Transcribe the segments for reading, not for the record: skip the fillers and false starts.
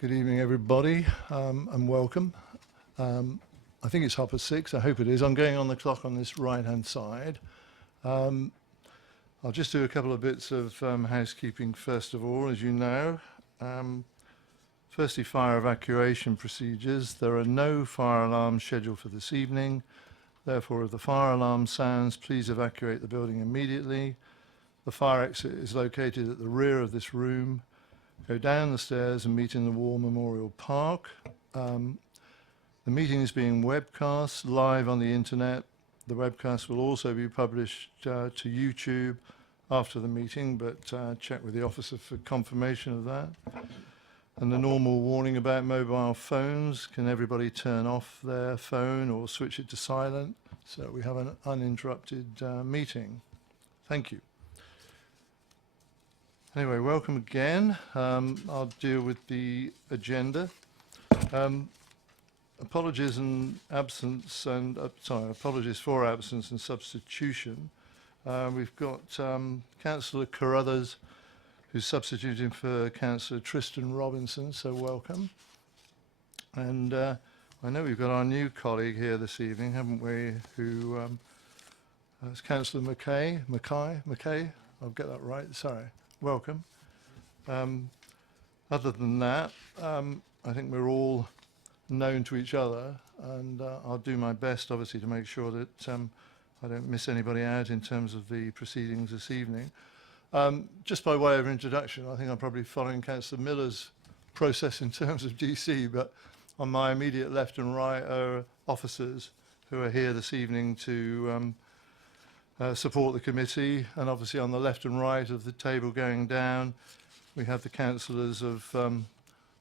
Good evening, everybody, and welcome. I think it's 6:30. I hope it is. I'm going on the clock on this right-hand side. I'll just do a couple of bits of housekeeping first of all, as you know. Firstly, fire evacuation procedures. There are no fire alarms scheduled for this evening. Therefore, if the fire alarm sounds, please evacuate the building immediately. The fire exit is located at the rear of this room. Go down the stairs and meet in the War Memorial Park. The meeting is being webcast live on the internet. The webcast will also be published to YouTube after the meeting, but check with the officer for confirmation of that. And the normal warning about mobile phones. Can everybody turn off their phone or switch it to silent so we have an uninterrupted meeting? Thank you. Anyway, welcome again. I'll deal with the agenda. Apologies for absence and substitution. We've got Councillor Carruthers, who's substituting for Councillor Tristan Robinson, so welcome. And I know we've got our new colleague here this evening, haven't we, who is Councillor Mackay. I'll get that right, sorry. Welcome. Other than that, I think we're all known to each other, and I'll do my best, obviously, to make sure that I don't miss anybody out in terms of the proceedings this evening. Just by way of introduction, I think I'm probably following Councillor Miller's process in terms of DC, but on my immediate left and right are officers who are here this evening to support the committee, and obviously on the left and right of the table going down we have the councillors of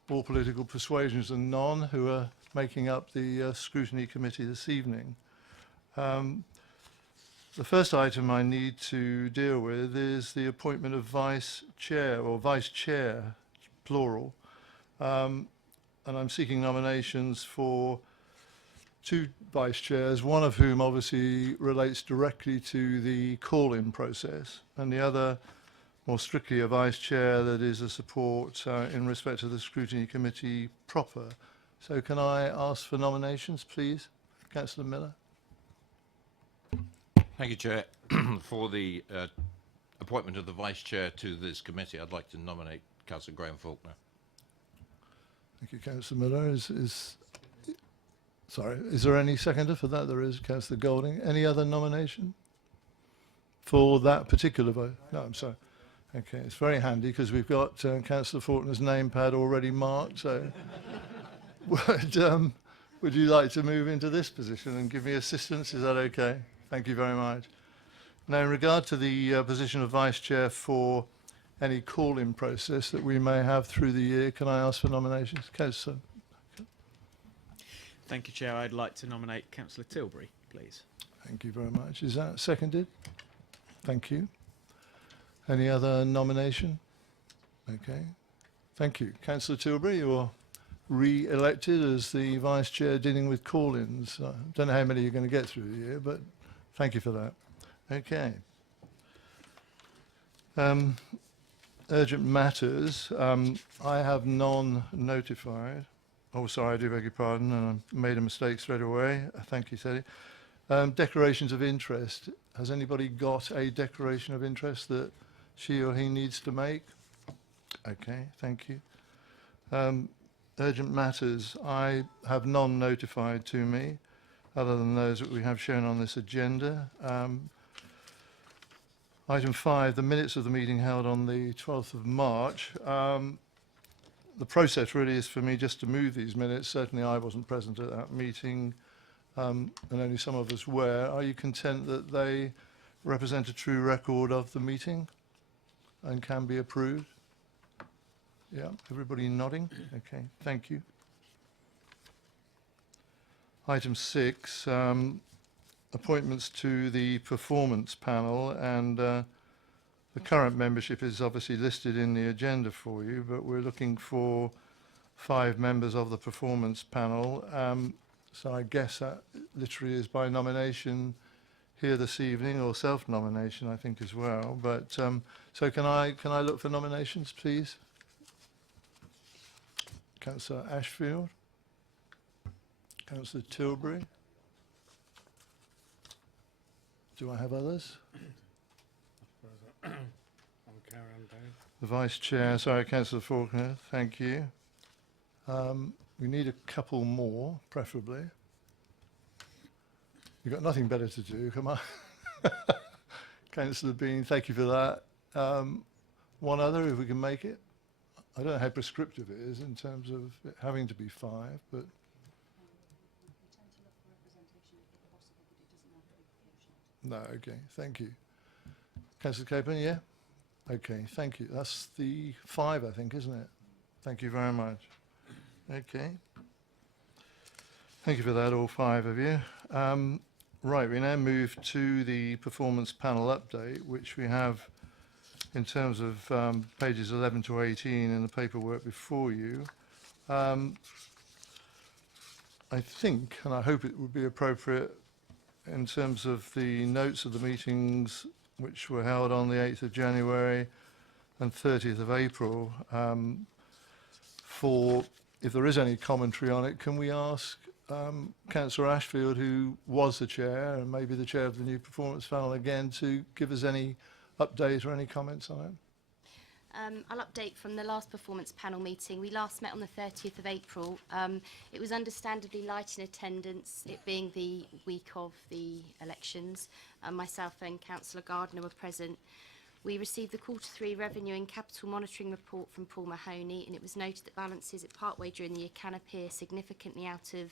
all political persuasions and none who are making up the Scrutiny committee this evening. The first item I need to deal with is the appointment of vice chair, or vice chair, plural, and I'm seeking nominations for two vice chairs, one of whom obviously relates directly to the call-in process, and the other more strictly a vice chair that is a support in respect to the Scrutiny Committee proper. So can I ask for nominations, please? Councillor Miller. Thank you, Chair. For the appointment of the vice chair to this committee, I'd like to nominate Councillor Graham Faulkner. Thank you, Councillor Miller. Sorry, is there any seconder for that? There is, Councillor Golding. Any other nomination for that particular vote? No, I'm sorry. Okay, it's very handy because we've got Councillor Faulkner's name pad already marked. So, would you like to move into this position and give me assistance? Is that okay? Thank you very much. Now, in regard to the position of vice chair for any call-in process that we may have through the year, can I ask for nominations? Councillor. Thank you, Chair. I'd like to nominate Councillor Tilbury, please. Thank you very much. Is that seconded? Thank you. Any other nomination? Okay. Thank you. Councillor Tilbury, you're re-elected as the Vice Chair dealing with call-ins. I don't know how many you're going to get through the year, but thank you for that. Okay. Urgent matters. I have non-notified. Oh, sorry, I do beg your pardon, and I made a mistake straight away. Thank you, Teddy. Declarations of interest. Has anybody got a declaration of interest that she or he needs to make? Okay, thank you. Urgent matters. I have none notified to me, other than those that we have shown on this agenda. Item 5, the minutes of the meeting held on the 12th of March. The process really is for me just to move these minutes. Certainly I wasn't present at that meeting, and only some of us were. Are you content that they represent a true record of the meeting and can be approved? Yeah, everybody nodding? Okay, thank you. Item 6, appointments to the performance panel, and the current membership is obviously listed in the agenda for you, but we're looking for 5 members of the performance panel. So I guess that literally is by nomination here this evening, or self-nomination, I think, as well. But so can I look for nominations, please? Councillor Ashfield. Councillor Tilbury. Do I have others? I'm Karen Day. The Vice Chair, sorry, Councillor Faulkner, thank you. We need a couple more, preferably. You've got nothing better to do, come on. Councillor Bean, thank you for that. One other, if we can make it. I don't know how prescriptive it is in terms of it having to be 5, but... No, okay, thank you. Councillor Capon, yeah? Okay, thank you. That's the 5, I think, isn't it? Thank you very much. Okay. Thank you for that, all 5 of you. Right, we now move to the performance panel update, which we have in terms of pages 11 to 18 in the paperwork before you. I think, and I hope it would be appropriate in terms of the notes of the meetings which were held on the 8th of January and 30th of April, for, if there is any commentary on it, can we ask Councillor Ashfield, who was the chair and maybe the chair of the new performance panel again, to give us any update or any comments on it? I'll update from the last performance panel meeting. We last met on the 30th of April. It was understandably light in attendance, it being the week of the elections. Myself and Councillor Gardner were present. We received the Q3 Revenue and Capital Monitoring Report from Paul Mahoney, and it was noted that balances at partway during the year can appear significantly out of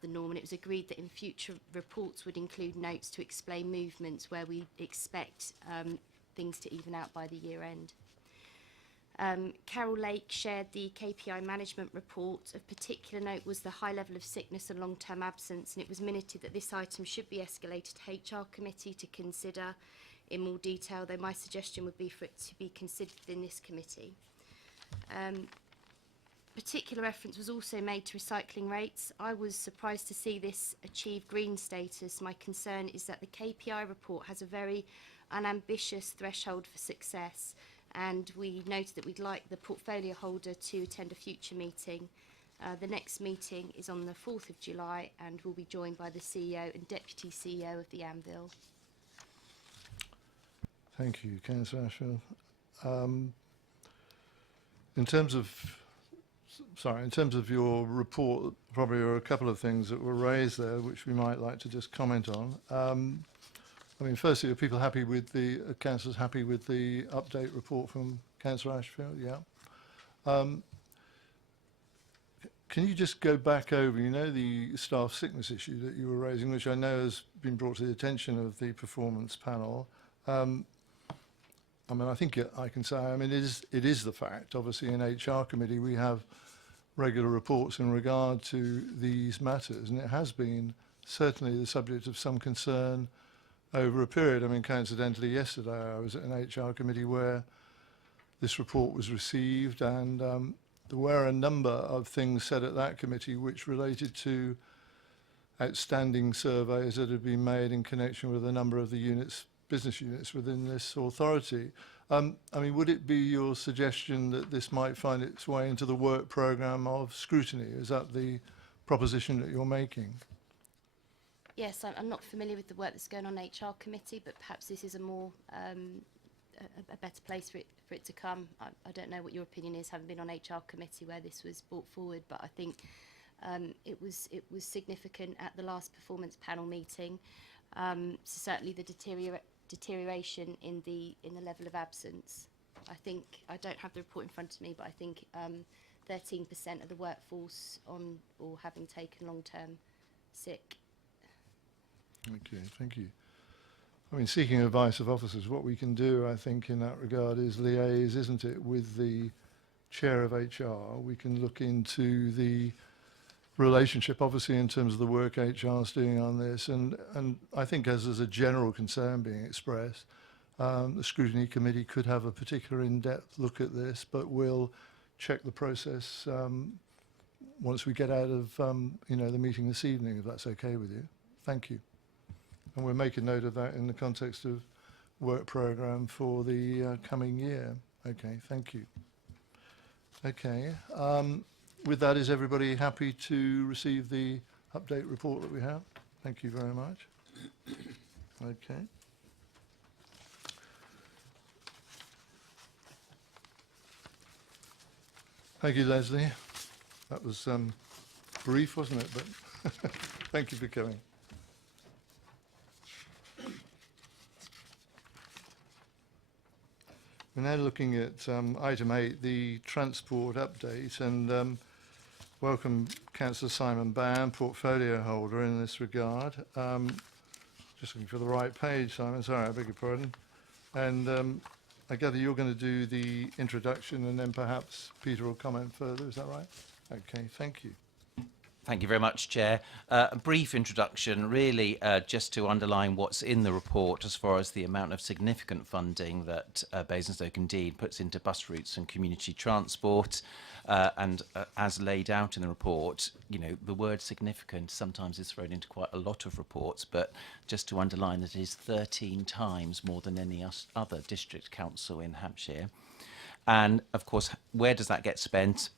the norm, and it was agreed that in future reports would include notes to explain movements where we expect things to even out by the year end. Carol Lake shared the KPI management report. Of particular note was the high level of sickness and long-term absence, and it was minuted that this item should be escalated to HR committee to consider in more detail, though my suggestion would be for it to be considered in this committee. Particular reference was also made to recycling rates. I was surprised to see this achieve green status. My concern is that the KPI report has a very unambitious threshold for success, and we noted that we'd like the portfolio holder to attend a future meeting. The next meeting is on the 4th of July and will be joined by the CEO and Deputy CEO of the Anvil. Thank you, Councillor Ashfield. In terms of your report, probably there are a couple of things that were raised there which we might like to just comment on. I mean, firstly, are people happy with the, councillors happy with the update report from Councillor Ashfield? Yeah. Can you just go back over, you know, the staff sickness issue that you were raising, which I know has been brought to the attention of the performance panel. I mean, I think I can say, I mean, it is the fact, obviously in HR committee we have regular reports in regard to these matters, and it has been certainly the subject of some concern over a period. I mean, coincidentally, yesterday I was at an HR committee where this report was received, and there were a number of things said at that committee which related to outstanding surveys that had been made in connection with a number of the units, business units within this authority. I mean, would it be your suggestion that this might find its way into the work programme of Scrutiny? Is that the proposition that you're making? Yes, I'm not familiar with the work that's going on in HR committee, but perhaps this is a more a better place for it to come. I don't know what your opinion is, having been on HR committee where this was brought forward, but I think it was significant at the last performance panel meeting. So certainly the deterioration in the level of absence. I think, I don't have the report in front of me, but I think 13% of the workforce on or having taken long-term sick. Okay, thank you. I mean, seeking advice of officers, what we can do, I think, in that regard is liaise, isn't it, with the chair of HR. We can look into the relationship, obviously, in terms of the work HR is doing on this, and I think as there's a general concern being expressed, the Scrutiny Committee could have a particular in-depth look at this, but we'll check the process once we get out of you know, the meeting this evening, if that's okay with you. Thank you. And we'll make a note of that in the context of work programme for the coming year. Okay, thank you. Okay. With that, is everybody happy to receive the update report that we have? Thank you very much. Okay. Thank you, Leslie. That was brief, wasn't it? But thank you for coming. We're now looking at item 8, the transport update, and welcome Councillor Simon Bam, portfolio holder in this regard. Just looking for the right page, Simon. Sorry, I beg your pardon. And I gather you're going to do the introduction and then perhaps Peter will comment further. Is that right? Okay, thank you. Thank you very much, Chair. A brief introduction, really just to underline what's in the report as far as the amount of significant funding that Basingstoke indeed puts into bus routes and community transport. And as laid out in the report, you know, the word significant sometimes is thrown into quite a lot of reports, but just to underline that it is 13 times more than any other district council in Hampshire. And of course, where does that get spent?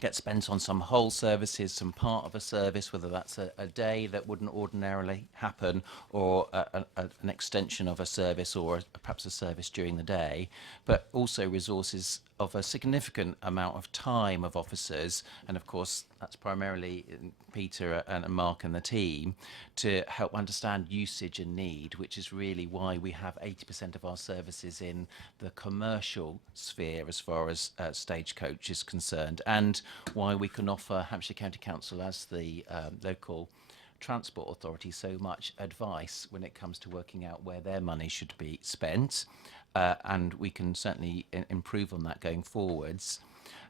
Get spent on some whole services, some part of a service, whether that's a day that wouldn't ordinarily happen, or an extension of a service, or perhaps a service during the day, but also resources of a significant amount of time of officers, and of course that's primarily Peter and Mark and the team, to help understand usage and need, which is really why we have 80% of our services in the commercial sphere as far as Stagecoach is concerned, and why we can offer Hampshire County Council as the local transport authority so much advice when it comes to working out where their money should be spent. And we can certainly improve on that going forwards.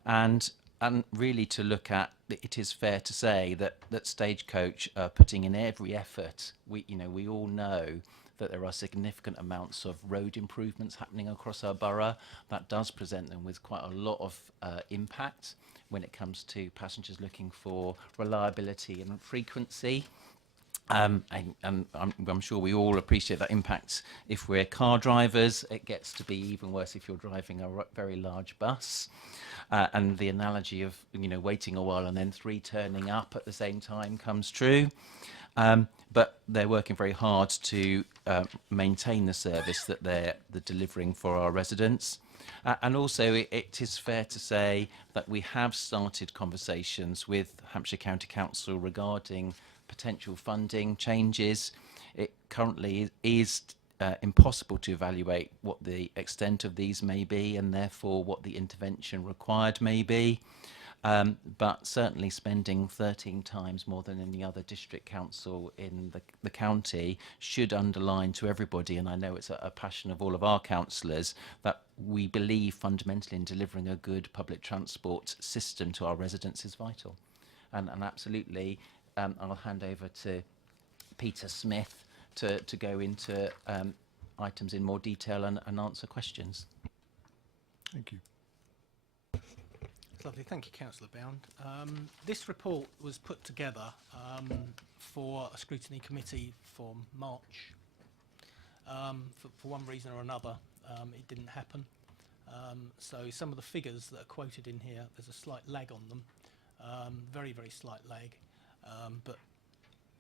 And really to look at, it is fair to say that Stagecoach are putting in every effort. We all know that there are significant amounts of road improvements happening across our borough. That does present them with quite a lot of impact when it comes to passengers looking for reliability and frequency. And I'm sure we all appreciate that impact. If we're car drivers, it gets to be even worse if you're driving a very large bus. And the analogy of waiting a while and then 3 turning up at the same time comes true. But they're working very hard to maintain the service that they're delivering for our residents. And also, it is fair to say that we have started conversations with Hampshire County Council regarding potential funding changes. It currently is impossible to evaluate what the extent of these may be, and therefore what the intervention required may be. But certainly spending 13 times more than any other district council in the county should underline to everybody, and I know it's a passion of all of our councillors, that we believe fundamentally in delivering a good public transport system to our residents is vital. And absolutely, I'll hand over to Peter Smith to go into items in more detail and answer questions. Thank you. Lovely, thank you, Councillor Bound. This report was put together for a scrutiny committee for March. For one reason or another, it didn't happen. So some of the figures that are quoted in here, there's a slight lag on them, very, very slight lag, but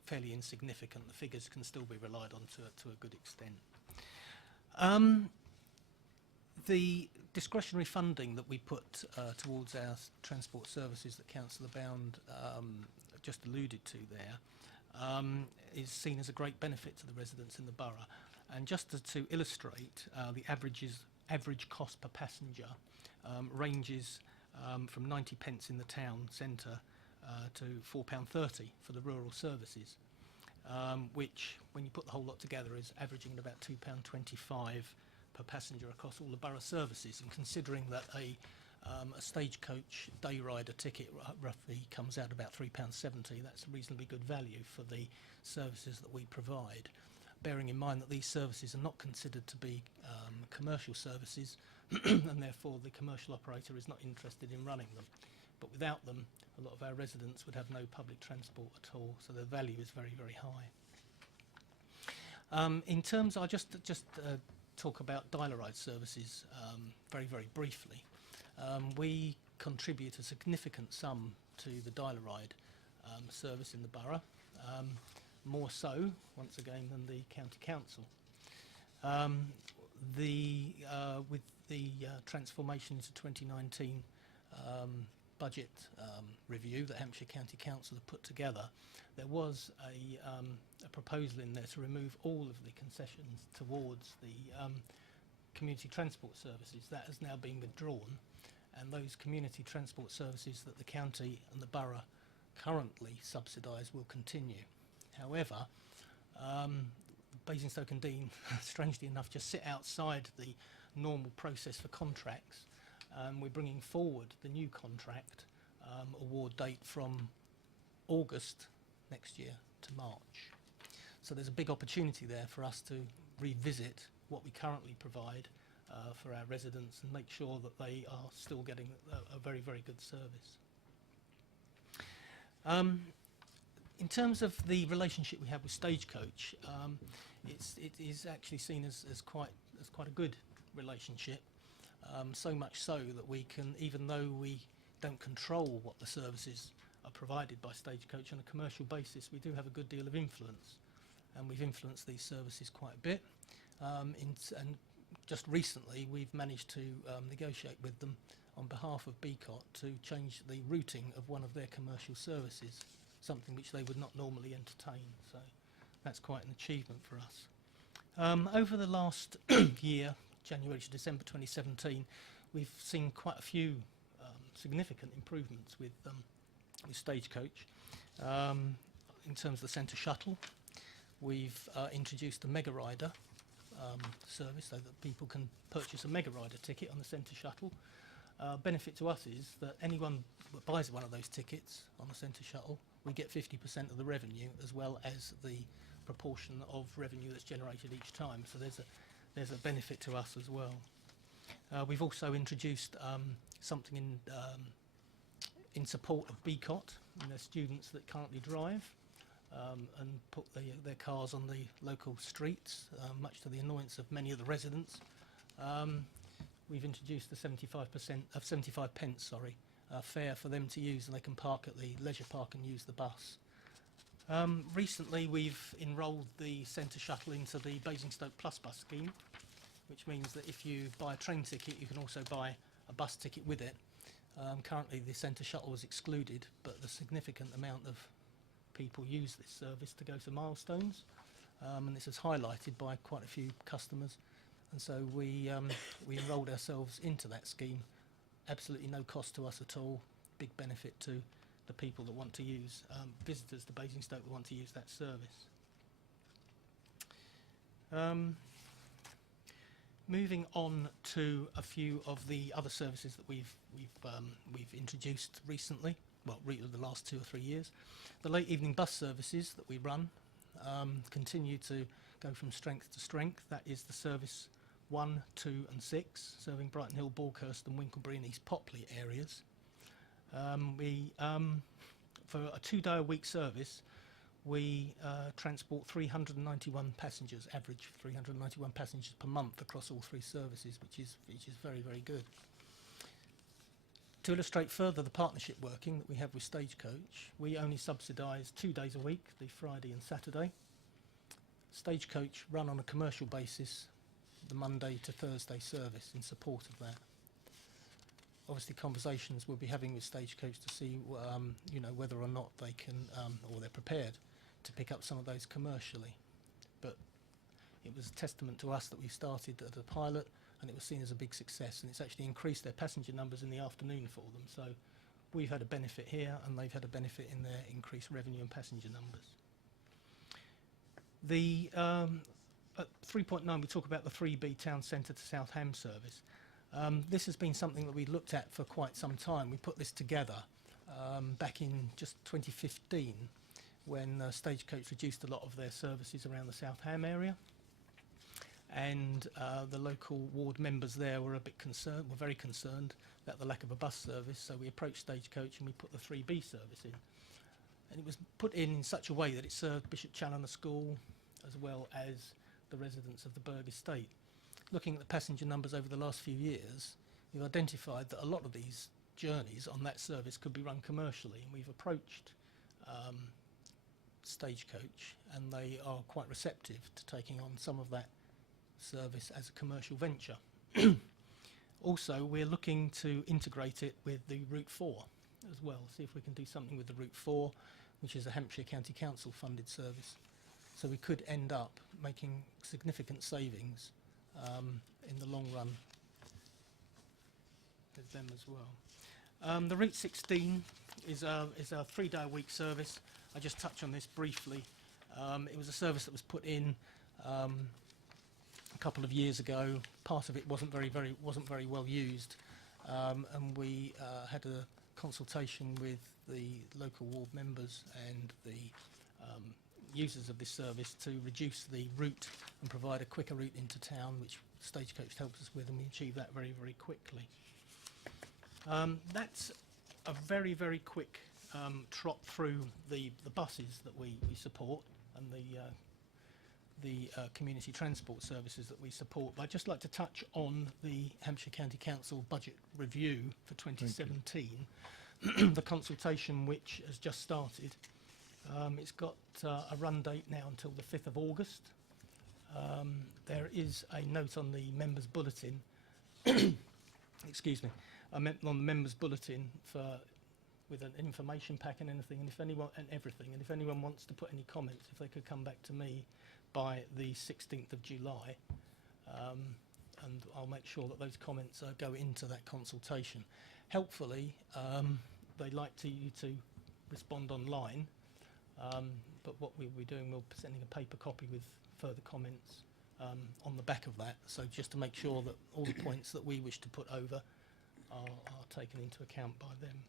fairly insignificant. The figures can still be relied on to a good extent. The discretionary funding that we put towards our transport services that Councillor Bound just alluded to there is seen as a great benefit to the residents in the borough. And just to illustrate, the average cost per passenger ranges from 90 pence in the town centre to £4.30 for the rural services, which, when you put the whole lot together, is averaging at about £2.25 per passenger across all the borough services. And considering that a Stagecoach day rider ticket roughly comes out about £3.70, that's a reasonably good value for the services that we provide. Bearing in mind that these services are not considered to be commercial services, and therefore the commercial operator is not interested in running them. But without them, a lot of our residents would have no public transport at all, so their value is very, very high. In terms, I'll just talk about dial-a-ride services very, very briefly. We contribute a significant sum to the dial-a-ride service in the borough, more so, once again, than the county council. With the transformation into 2019 budget review that Hampshire County Council have put together, there was a proposal in there to remove all of the concessions towards the community transport services. That has now been withdrawn, and those community transport services that the county and the borough currently subsidise will continue. However, Basingstoke and Dean, strangely enough, just sit outside the normal process for contracts. We're bringing forward the new contract award date from August next year to March. So there's a big opportunity there for us to revisit what we currently provide for our residents and make sure that they are still getting a very, very good service. In terms of the relationship we have with Stagecoach, it is actually seen as quite a good relationship. So much so that we can, even though we don't control what the services are provided by Stagecoach on a commercial basis, we do have a good deal of influence, and we've influenced these services quite a bit. And just recently, we've managed to negotiate with them on behalf of BCOT to change the routing of one of their commercial services, something which they would not normally entertain. So that's quite an achievement for us. Over the last year, January to December 2017, we've seen quite a few significant improvements with Stagecoach. In terms of the centre shuttle, we've introduced a Mega Rider service so that people can purchase a Mega Rider ticket on the centre shuttle. Benefit to us is that anyone that buys one of those tickets on the centre shuttle, we get 50% of the revenue as well as the proportion of revenue that's generated each time. So there's a benefit to us as well. We've also introduced something in support of BCOT and their students that currently drive and put their cars on the local streets, much to the annoyance of many of the residents. We've introduced the 75 pence fare for them to use, and they can park at the leisure park and use the bus. Recently we've enrolled the centre shuttle into the Basingstoke Plus Bus scheme, which means that if you buy a train ticket you can also buy a bus ticket with it. Currently the centre shuttle was excluded, but a significant amount of people use this service to go to milestones, and this is highlighted by quite a few customers, and so we enrolled ourselves into that scheme. Absolutely no cost to us at all, big benefit to the people that want to use, visitors to Basingstoke that want to use that service. Moving on to a few of the other services that we've introduced recently, well, really the last 2 or 3 years. The late evening bus services that we run continue to go from strength to strength. That is the service 1, 2 and 6, serving Brighton Hill, Balkhurst and Winklebury and East Popley areas. For a 2-day-a-week service, we transport 391 passengers, average 391 passengers per month across all 3 services, which is very, very good. To illustrate further the partnership working that we have with Stagecoach, we only subsidise 2 days a week, the Friday and Saturday. Stagecoach run on a commercial basis the Monday to Thursday service in support of that. Obviously conversations we'll be having with Stagecoach to see whether or not they can, or they're prepared to pick up some of those commercially. But it was a testament to us that we started at a pilot, and it was seen as a big success, and it's actually increased their passenger numbers in the afternoon for them. So we've had a benefit here, and they've had a benefit in their increased revenue and passenger numbers. At 3.9 we talk about the 3B Town Centre to South Ham service. This has been something that we looked at for quite some time. We put this together back in just 2015 when Stagecoach reduced a lot of their services around the South Ham area, and the local ward members there were very concerned about the lack of a bus service, so we approached Stagecoach and we put the 3B service in. And it was put in such a way that it served Bishop Challoner School as well as the residents of the Berg Estate. Looking at the passenger numbers over the last few years, we've identified that a lot of these journeys on that service could be run commercially. And we've approached Stagecoach, and they are quite receptive to taking on some of that service as a commercial venture. Also, we're looking to integrate it with the Route 4 as well, see if we can do something with the Route 4, which is a Hampshire County Council funded service. So we could end up making significant savings in the long run with them as well. The Route 16 is our 3-day-a-week service. I just touch on this briefly. It was a service that was put in a couple of years ago. Part of it wasn't very well used, and we had a consultation with the local ward members and the users of this service to reduce the route and provide a quicker route into town, which Stagecoach helps us with, and we achieved that very very quickly. That's a very quick trot through the buses that we support and the community transport services that we support. But I'd just like to touch on the Hampshire County Council budget review for 2017, the consultation which has just started. It's got a run date now until the 5th of August. There is a note on the members' bulletin, excuse me, on the members' bulletin with an information pack and anything, and if anyone wants to put any comments, if they could come back to me by the 16th of July, and I'll make sure that those comments go into that consultation. Helpfully, they'd like you to respond online, but what we'll be doing, we'll be sending a paper copy with further comments on the back of that, so just to make sure that all the points that we wish to put over are taken into account by them.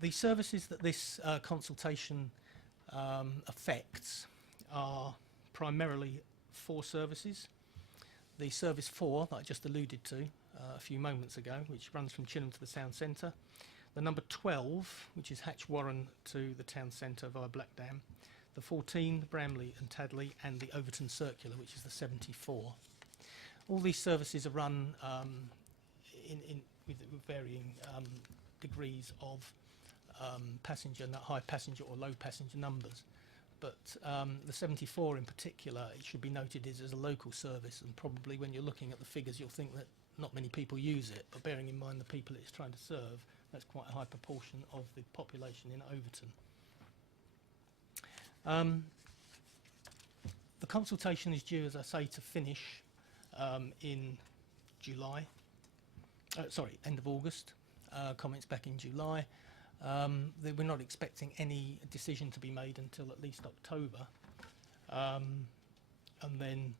The services that this consultation affects are primarily 4 services. The service 4 that I just alluded to a few moments ago, which runs from Chilham to the town centre. The number 12, which is Hatch Warren to the town centre via Blackdam. The 14, Bramley and Tadley, and the Overton Circular, which is the 74. All these services are run with varying degrees of high passenger or low passenger numbers. But the 74 in particular, it should be noted, is a local service, and probably when you're looking at the figures you'll think that not many people use it, but bearing in mind the people it's trying to serve, that's quite a high proportion of the population in Overton. The consultation is due, as I say, to finish in July. End of August. Comments back in July. We're not expecting any decision to be made until at least October, and then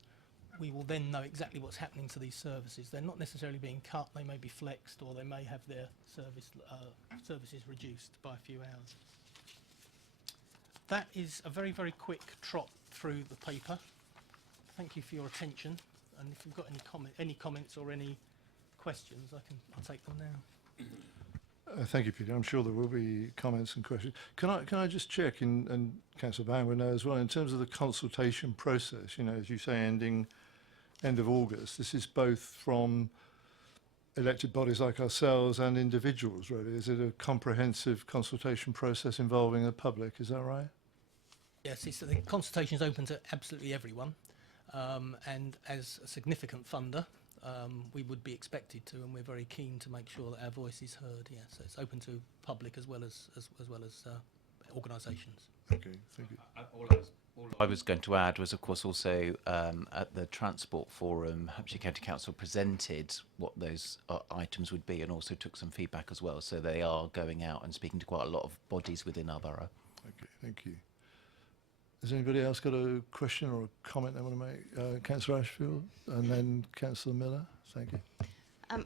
we will then know exactly what's happening to these services. They're not necessarily being cut, they may be flexed, or they may have their services reduced by a few hours. That is a very quick trot through the paper. Thank you for your attention, and if you've got any comments or any questions, I'll take them now. Thank you, Peter. I'm sure there will be comments and questions. Can I just check, and Councillor Bang will know as well, in terms of the consultation process, as you say, ending end of August, this is both from elected bodies like ourselves and individuals, really. Is it a comprehensive consultation process involving the public? Is that right? Yes, the consultation is open to absolutely everyone, and as a significant funder, we would be expected to, and we're very keen to make sure that our voice is heard. Yeah, so it's open to public as well as organisations. Okay, thank you. All I was going to add was, of course, also at the Transport Forum, Hampshire County Council presented what those items would be, and also took some feedback as well. So they are going out and speaking to quite a lot of bodies within our borough. Okay, thank you. Has anybody else got a question or a comment they want to make? Councillor Ashfield, and then Councillor Miller. Thank you.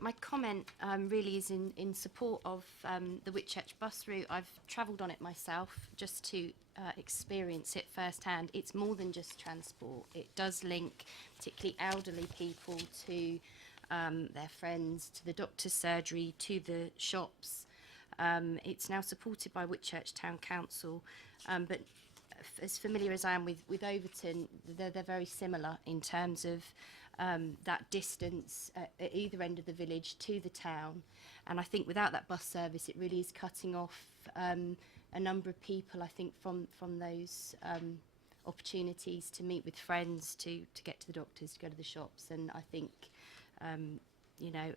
My comment really is in support of the Whitchurch bus route. I've travelled on it myself just to experience it firsthand. It's more than just transport. It does link particularly elderly people to their friends, to the doctor's surgery, to the shops. It's now supported by Whitchurch Town Council, but as familiar as I am with Overton, they're very similar in terms of that distance at either end of the village to the town. And I think without that bus service, it really is cutting off a number of people, I think, from those opportunities to meet with friends, to get to the doctors, to go to the shops. And I think, you know,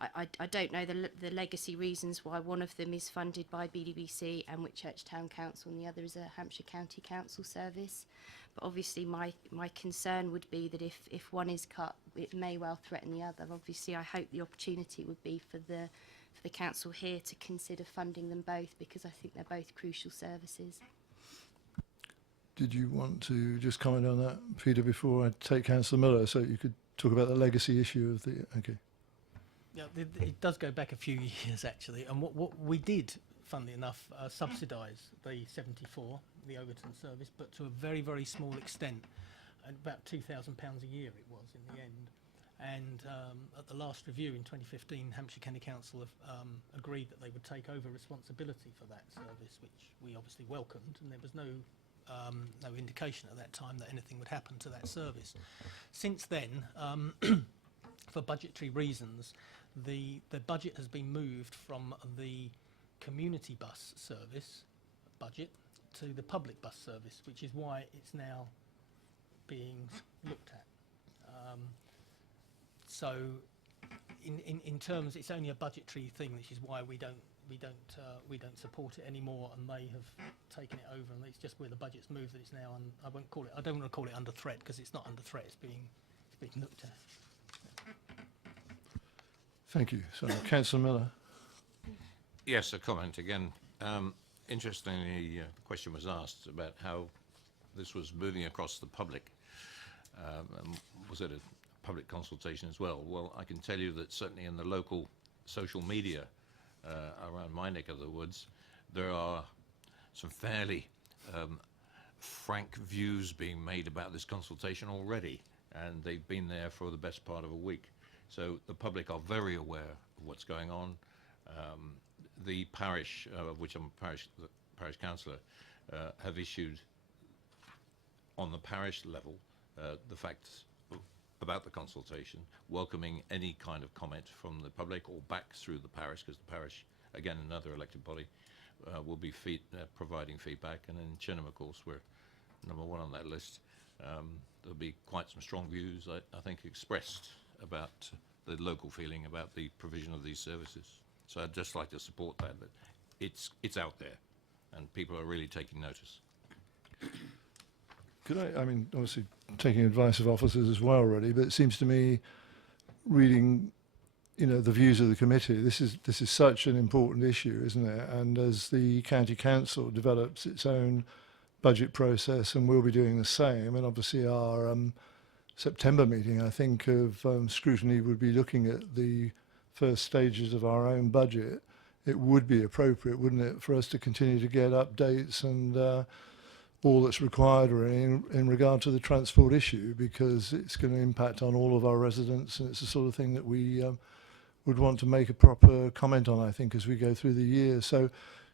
I don't know the legacy reasons why one of them is funded by BDBC and Whitchurch Town Council and the other is a Hampshire County Council service. But obviously my concern would be that if one is cut, it may well threaten the other. Obviously I hope the opportunity would be for the council here to consider funding them both, because I think they're both crucial services. Did you want to just comment on that, Peter, before I take Councillor Miller, so you could talk about the legacy issue of the... Okay. Yeah, it does go back a few years actually, and what we did, funnily enough, subsidise the 74, the Overton service, but to a very, very small extent, and about £2,000 a year it was in the end. And at the last review in 2015, Hampshire County Council have agreed that they would take over responsibility for that service, which we obviously welcomed, and there was no indication at that time that anything would happen to that service. Since then, for budgetary reasons, the budget has been moved from the community bus service budget to the public bus service, which is why it's now being looked at. So, in terms, it's only a budgetary thing, which is why we don't support it anymore, and they have taken it over, and it's just where the budget's moved that it's now. I don't want to call it under threat, because it's not under threat. It's being looked at. Thank you. So, Councillor Miller. Yes, a comment again. Interestingly, the question was asked about how this was moving across the public. Was it a public consultation as well? Well, I can tell you that certainly in the local social media around my neck of the woods, there are some fairly frank views being made about this consultation already, and they've been there for the best part of a week. So the public are very aware of what's going on. The parish, of which I'm the parish councillor, have issued on the parish level the facts about the consultation, welcoming any kind of comment from the public or back through the parish, because the parish, again, another elected body, will be providing feedback. And in Chinham, of course, we're number one on that list. There'll be quite some strong views, I think, expressed about the local feeling about the provision of these services. So I'd just like to support that it's out there and people are really taking notice. Could I mean, obviously taking advice of officers as well, really, but it seems to me, reading, you know, the views of the committee, this is such an important issue, isn't it? And as the county council develops its own budget process, and we'll be doing the same, and obviously our September meeting, I think, of scrutiny would be looking at the first stages of our own budget. It would be appropriate, wouldn't it, for us to continue to get updates and all that's required in regard to the transport issue, because it's going to impact on all of our residents, and it's the sort of thing that we would want to make a proper comment on, I think, as we go through the year. So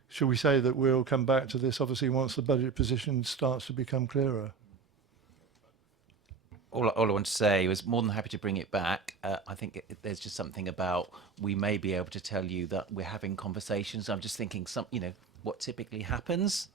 shall we say that we'll come back to this, obviously, once the budget position starts to become clearer? All I want to say was more than happy to bring it back. I think there's just something about, we may be able to tell you that we're having conversations. I'm just thinking, what typically happens,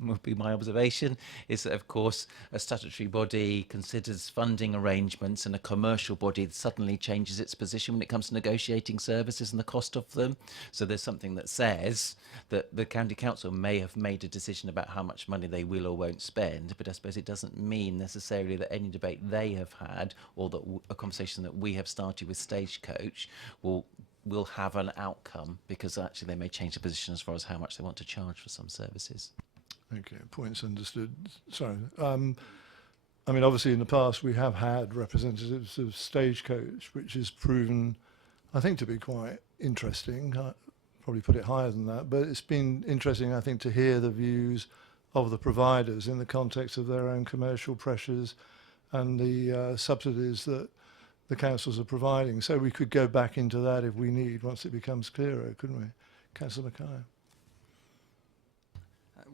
would be my observation, is that, of course, a statutory body considers funding arrangements and a commercial body suddenly changes its position when it comes to negotiating services and the cost of them. So there's something that says that the county council may have made a decision about how much money they will or won't spend, but I suppose it doesn't mean necessarily that any debate they have had or that a conversation that we have started with Stagecoach will have an outcome, because actually they may change the position as far as how much they want to charge for some services. Okay, points understood. Sorry. I mean, obviously in the past we have had representatives of Stagecoach, which has proven, I think, to be quite interesting. Probably put it higher than that, but it's been interesting, I think, to hear the views of the providers in the context of their own commercial pressures and the subsidies that the councils are providing. So we could go back into that if we need, once it becomes clearer, couldn't we? Councillor Mackay.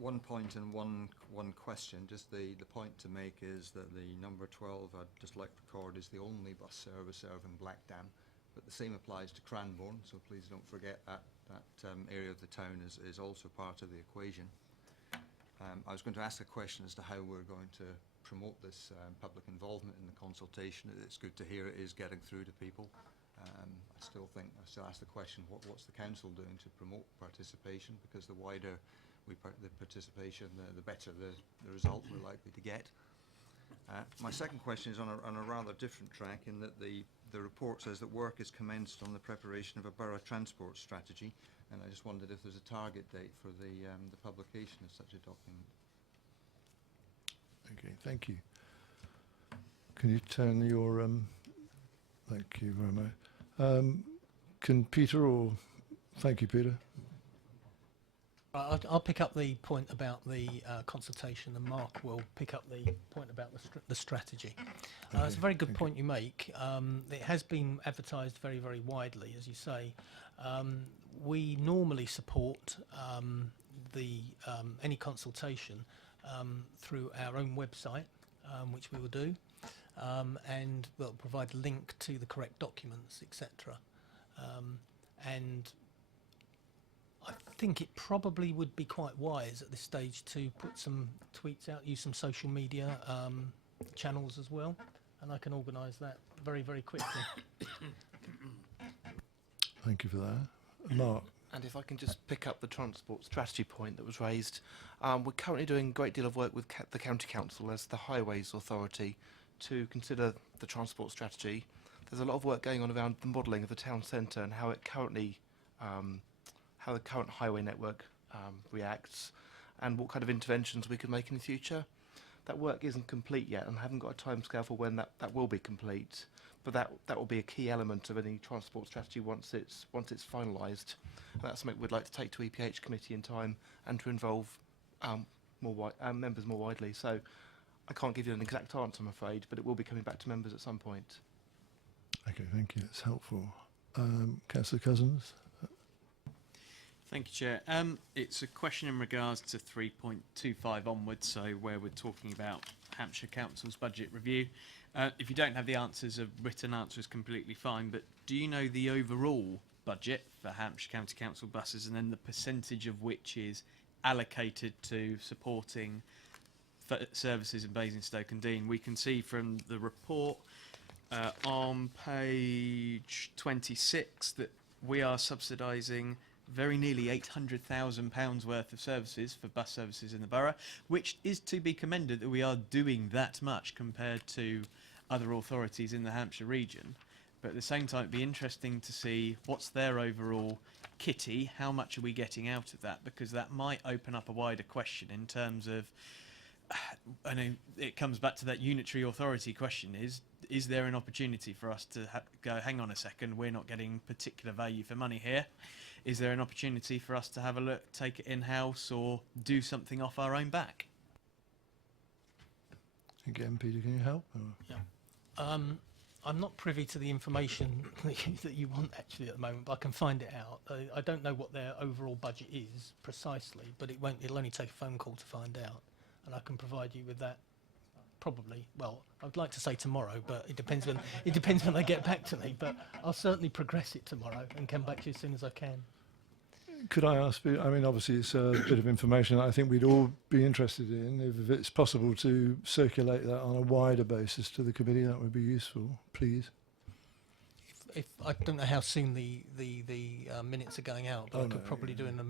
one point and one question. Just the point to make is that the number 12, I'd just like to record, is the only bus service serving Blackdown, but the same applies to Cranbourne, so please don't forget that area of the town is also part of the equation. I was going to ask a question as to how we're going to promote this public involvement in the consultation. It's good to hear it is getting through to people. I still ask the question, what's the council doing to promote participation? Because the wider the participation, the better the result we're likely to get. My second question is on a rather different track, in that the report says that work is commenced on the preparation of a borough transport strategy, and I just wondered if there's a target date for the publication of such a document. Okay, thank you. Can you turn your... Thank you very much. Can Peter or... Thank you, Peter. I'll pick up the point about the consultation, and Mark will pick up the point about the strategy. It's a very good point you make. It has been advertised very, very widely, as you say. We normally support any consultation through our own website, which we will do, and we'll provide a link to the correct documents, etc. And I think it probably would be quite wise at this stage to put some tweets out, use some social media channels as well, and I can organise that very, very quickly. Thank you for that. Mark. And if I can just pick up the transport strategy point that was raised, we're currently doing a great deal of work with the County Council as the Highways Authority to consider the transport strategy. There's a lot of work going on around the modelling of the town centre and how it currently, how the current highway network reacts, and what kind of interventions we can make in the future. That work isn't complete yet, and I haven't got a timescale for when that will be complete. But that will be a key element of any transport strategy once it's finalised. And that's something we'd like to take to EPH committee in time, and to involve members more widely. So I can't give you an exact answer, I'm afraid, but it will be coming back to members at some point. Okay, thank you. That's helpful. Councillor Cousins. Thank you, Chair. It's a question in regards to 3.25 onwards, so where we're talking about Hampshire Council's budget review. If you don't have the answers, a written answer is completely fine, but do you know the overall budget for Hampshire County Council buses, and then the percentage of which is allocated to supporting services in Basingstoke and Deane? We can see from the report on page 26 that we are subsidising very nearly £800,000 worth of services for bus services in the borough, which is to be commended that we are doing that much compared to other authorities in the Hampshire region. But at the same time, it'd be interesting to see what's their overall kitty, how much are we getting out of that, because that might open up a wider question in terms of, I know it comes back to that unitary authority question, is there an opportunity for us to go, hang on a second, we're not getting particular value for money here. Is there an opportunity for us to have a look, take it in-house, or do something off our own back? Again, Peter, can you help? Or? Yeah. I'm not privy to the information that you want actually at the moment, but I can find it out. I don't know what their overall budget is precisely, but it'll only take a phone call to find out, and I can provide you with that. Probably. Well, I'd like to say tomorrow, but it depends when they get back to me. But I'll certainly progress it tomorrow and come back to you as soon as I can. Could I ask, I mean, obviously it's a bit of information that I think we'd all be interested in. If it's possible to circulate that on a wider basis to the committee, that would be useful, please. If I don't know how soon the minutes are going out, but I could probably do no,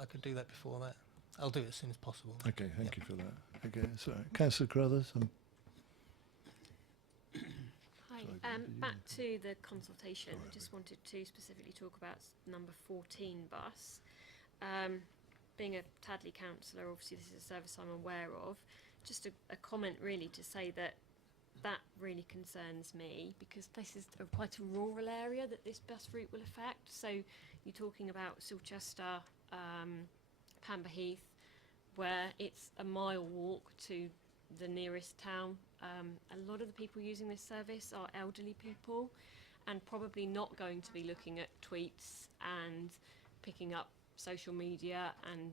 I could do that before that. I'll do it as soon as possible. Okay, thank you for that. Okay, so Councillor Carruthers. Hi, back to the consultation. I just wanted to specifically talk about number 14 bus. Being a Tadley councillor, obviously this is a service I'm aware of. Just a comment really to say that really concerns me, because this is quite a rural area that this bus route will affect. So you're talking about Silchester, Pamber Heath, where it's a mile walk to the nearest town. A lot of the people using this service are elderly people, and probably not going to be looking at tweets and picking up social media and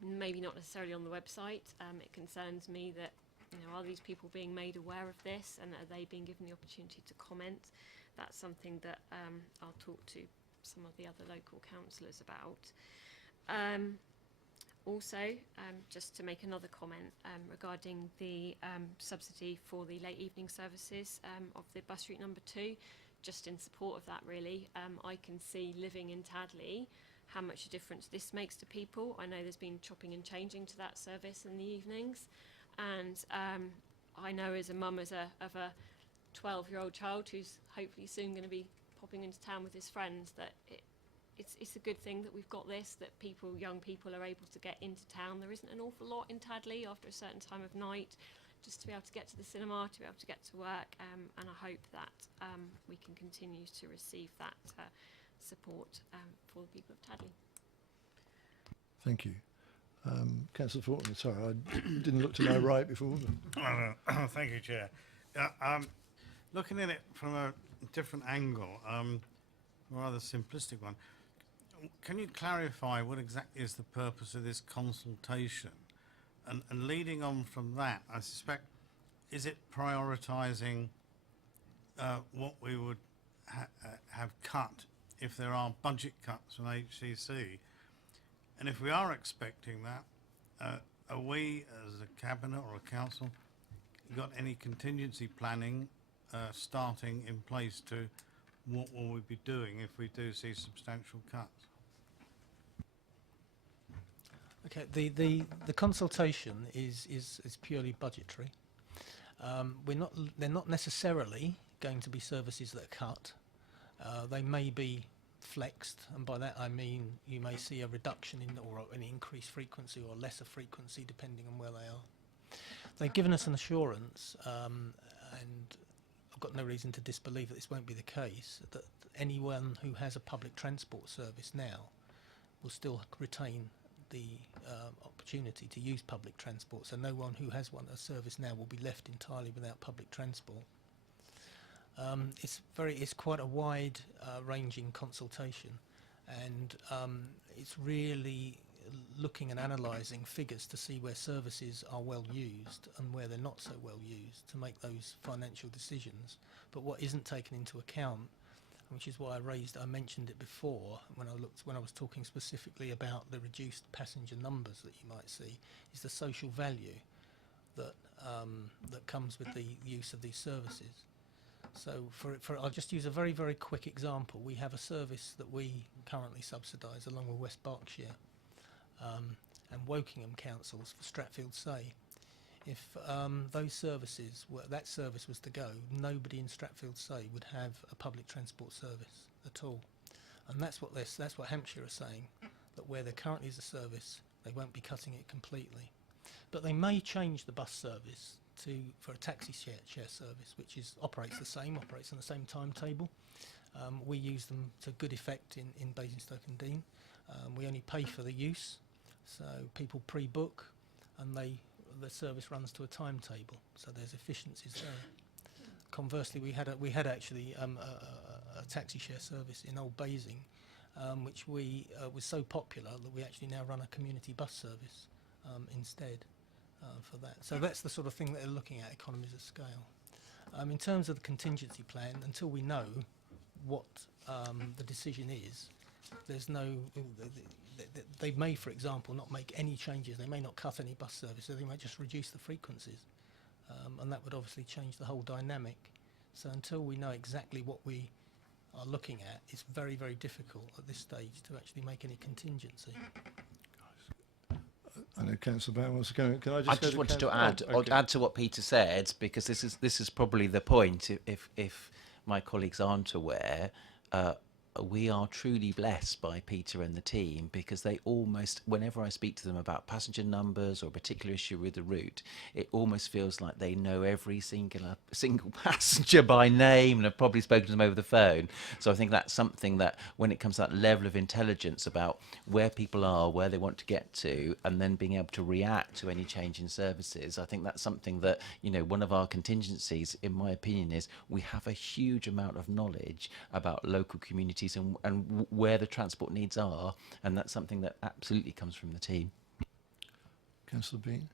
maybe not necessarily on the website. It concerns me that, are these people being made aware of this, and are they being given the opportunity to comment? That's something that I'll talk to some of the other local councillors about. Also, just to make another comment regarding the subsidy for the late evening services of the bus route number 2, just in support of that really, I can see living in Tadley how much a difference this makes to people. I know there's been chopping and changing to that service in the evenings, and I know as a mum of a 12-year-old child who's hopefully soon going to be popping into town with his friends, that it's a good thing that we've got this, that young people are able to get into town. There isn't an awful lot in Tadley after a certain time of night, just to be able to get to the cinema, to be able to get to work, and I hope that we can continue to receive that support for the people of Tadley. Thank you. Councillor Fortney, sorry, I didn't look to my right before. Thank you, Chair. Looking at it from a different angle, a rather simplistic one, can you clarify what exactly is the purpose of this consultation? And leading on from that, I suspect, is it prioritising what we would have cut if there are budget cuts from HCC? And if we are expecting that, are we, as a cabinet or a council, got any contingency planning starting in place to what will we be doing if we do see substantial cuts? Okay, the consultation is purely budgetary. They're not necessarily going to be services that are cut. They may be flexed, and by that I mean you may see a reduction in or an increased frequency or lesser frequency depending on where they are. They've given us an assurance, and I've got no reason to disbelieve that this won't be the case, that anyone who has a public transport service now will still retain the opportunity to use public transport, so no one who has a service now will be left entirely without public transport. It's quite a wide ranging consultation, and it's really looking and analysing figures to see where services are well used and where they're not so well used to make those financial decisions. But what isn't taken into account, which is why I mentioned it before when I was talking specifically about the reduced passenger numbers that you might see, is the social value that that comes with the use of these services. So I'll just use a very, very quick example. We have a service that we currently subsidise along with West Berkshire and Wokingham councils for Stratfield Say. If that service was to go, nobody in Stratfield Say would have a public transport service at all. And that's what Hampshire are saying, that where there currently is a service, they won't be cutting it completely. But they may change the bus service for a taxi share service, which operates on the same timetable. We use them to good effect in Basingstoke and Dean. We only pay for the use, so people pre-book, and the service runs to a timetable, so there's efficiencies there. Conversely, we had actually a taxi share service in Old Basing, which was so popular that we actually now run a community bus service instead for that. So that's the sort of thing that they're looking at, economies of scale. In terms of the contingency plan, until we know what the decision is, there's no. They may, for example, not make any changes. They may not cut any bus services. They might just reduce the frequencies, and that would obviously change the whole dynamic. So until we know exactly what we are looking at, it's very, very difficult at this stage to actually make any contingency. I know Councillor Brown wants to go. Can I just? I just wanted to add to what Peter said, because this is probably the point. If my colleagues aren't aware, we are truly blessed by Peter and the team, because they almost, whenever I speak to them about passenger numbers or a particular issue with the route, it almost feels like they know every single passenger by name and have probably spoken to them over the phone. So I think that's something that, when it comes to that level of intelligence about where people are, where they want to get to, and then being able to react to any change in services, I think that's something that, one of our contingencies, in my opinion, is we have a huge amount of knowledge about local community duties and where the transport needs are, and that's something that absolutely comes from the team. Councillor Bean.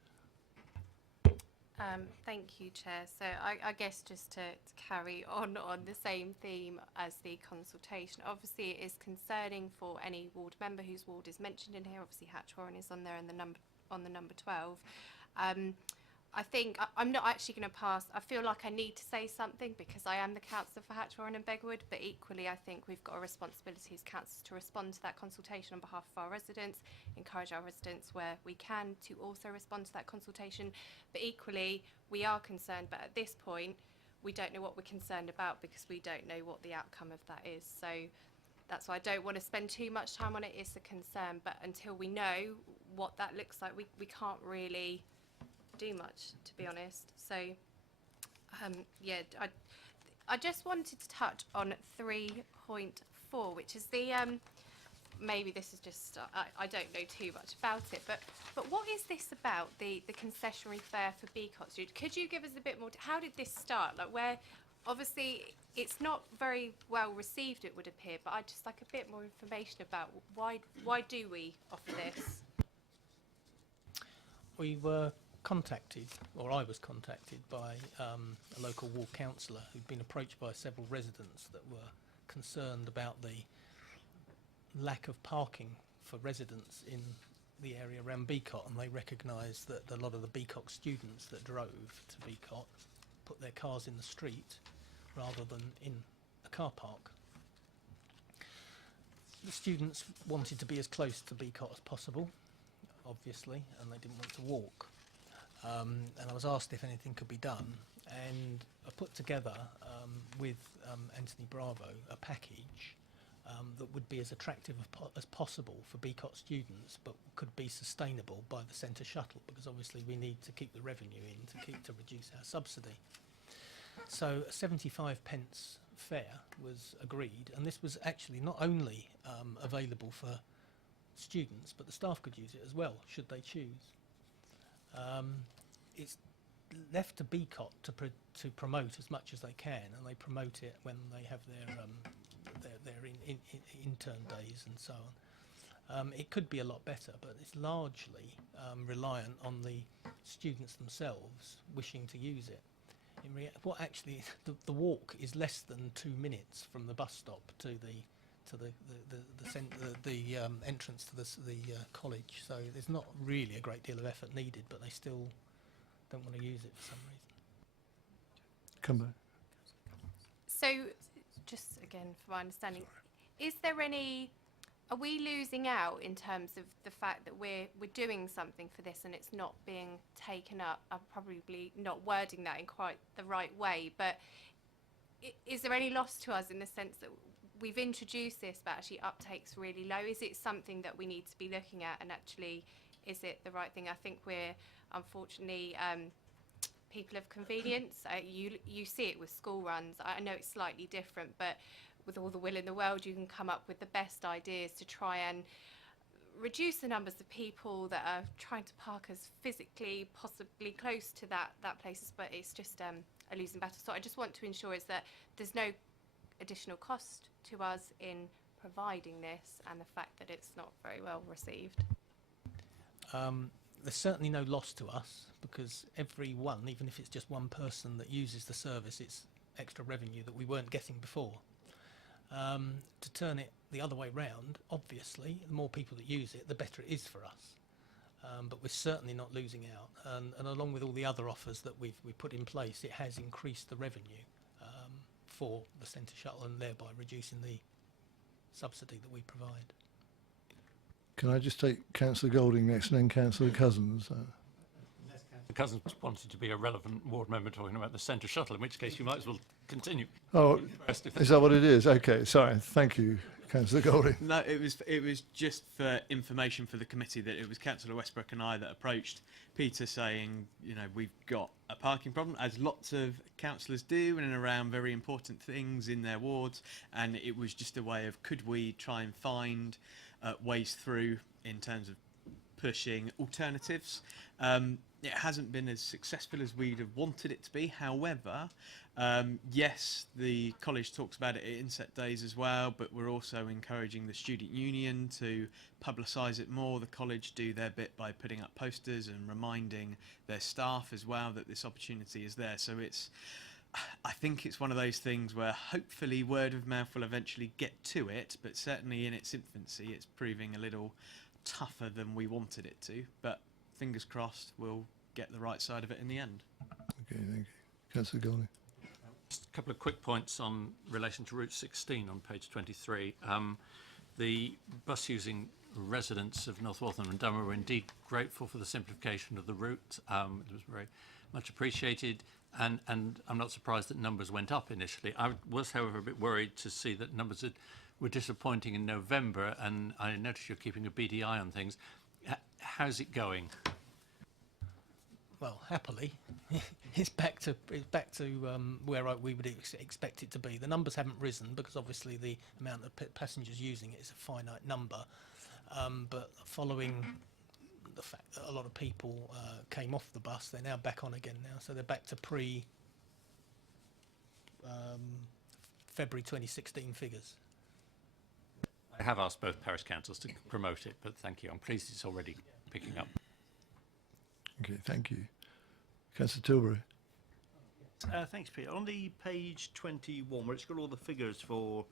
Thank you, Chair. So I guess just to carry on the same theme as the consultation, obviously it is concerning for any ward member whose ward is mentioned in here. Obviously Hatch Warren is on there and the number 12. I think I'm not actually going to pass. I feel like I need to say something because I am the councillor for Hatch Warren and Begwood, but equally I think we've got a responsibility as councillors to respond to that consultation on behalf of our residents, encourage our residents where we can to also respond to that consultation. But equally, we are concerned, but at this point, we don't know what we're concerned about because we don't know what the outcome of that is. So that's why I don't want to spend too much time on it. It's a concern, but until we know what that looks like, we can't really do much, to be honest. So yeah, I just wanted to touch on 3.4, which is the maybe this is just I don't know too much about it, but what is this about, the concessionary fare for BCOTs? Could you give us a bit more, how did this start? Like, where obviously it's not very well received, it would appear, but I'd just like a bit more information about why do we offer this? We were contacted, or I was contacted by a local ward councillor who'd been approached by several residents that were concerned about the lack of parking for residents in the area around Beacott, and they recognised that a lot of the Beacott students that drove to Beacott put their cars in the street rather than in a car park. The students wanted to be as close to Beacott as possible, obviously, and they didn't want to walk. And I was asked if anything could be done, and I put together with Anthony Bravo a package that would be as attractive as possible for BCOT students, but could be sustainable by the centre shuttle, because obviously we need to keep the revenue in to reduce our subsidy. So a 75 pence fare was agreed, and this was actually not only available for students, but the staff could use it as well, should they choose. It's left to BCOT to promote as much as they can, and they promote it when they have their intern days and so on. It could be a lot better, but it's largely reliant on the students themselves wishing to use it. What actually, the walk is less than 2 minutes from the bus stop to the entrance to the college, so there's not really a great deal of effort needed, but they still don't want to use it for some reason. Come back. So, just again for my understanding, is there any, are we losing out in terms of the fact that we're doing something for this and it's not being taken up? I'm probably not wording that in quite the right way, but is there any loss to us in the sense that we've introduced this but actually uptake's really low? Is it something that we need to be looking at, and actually is it the right thing? I think we're unfortunately people of convenience. You see it with school runs. I know it's slightly different, but with all the will in the world you can come up with the best ideas to try and reduce the numbers of people that are trying to park as physically possibly close to that places, but it's just a losing battle. So I just want to ensure is that there's no additional cost to us in providing this, and the fact that it's not very well received. There's certainly no loss to us, because every one, even if it's just one person that uses the service, it's extra revenue that we weren't getting before. To turn it the other way round, obviously, the more people that use it, the better it is for us. But we're certainly not losing out, and along with all the other offers that we've put in place, it has increased the revenue for the centre shuttle, and thereby reducing the subsidy that we provide. Can I just take Councillor Golding next and then Councillor Cousins? The Cousins wanted to be a relevant ward member talking about the centre shuttle, in which case you might as well continue. Oh, First, if is that what it is? Okay, sorry. Thank you, Councillor Golding. No, it was just for information for the committee that it was Councillor Westbrook and I that approached Peter saying, you know, we've got a parking problem, as lots of councillors do in and around very important things in their wards, and it was just a way of, could we try and find ways through in terms of pushing alternatives. It hasn't been as successful as we'd have wanted it to be. However, yes, the college talks about it at inset days as well, but we're also encouraging the student union to publicise it more. The college do their bit by putting up posters and reminding their staff as well that this opportunity is there. So I think it's one of those things where hopefully word of mouth will eventually get to it, but certainly in its infancy it's proving a little tougher than we wanted it to. But fingers crossed we'll get the right side of it in the end. Okay, thank you. Councillor Golding. Just a couple of quick points on relation to Route 16 on page 23. The bus-using residents of North Waltham and Durham were indeed grateful for the simplification of the route. It was very much appreciated, and I'm not surprised that numbers went up initially. I was, however, a bit worried to see that numbers were disappointing in November, and I noticed you're keeping a beady eye on things. How's it going? Well, happily, it's back to where we would expect it to be. The numbers haven't risen because obviously the amount of passengers using it is a finite number. But following the fact that a lot of people came off the bus, they're now back on again now. So they're back to February 2016 figures. I have asked both parish councils to promote it, but thank you. I'm pleased it's already picking up. Okay, thank you. Councillor Tilbury. Thanks, Peter. On the page 21, where it's got all the figures for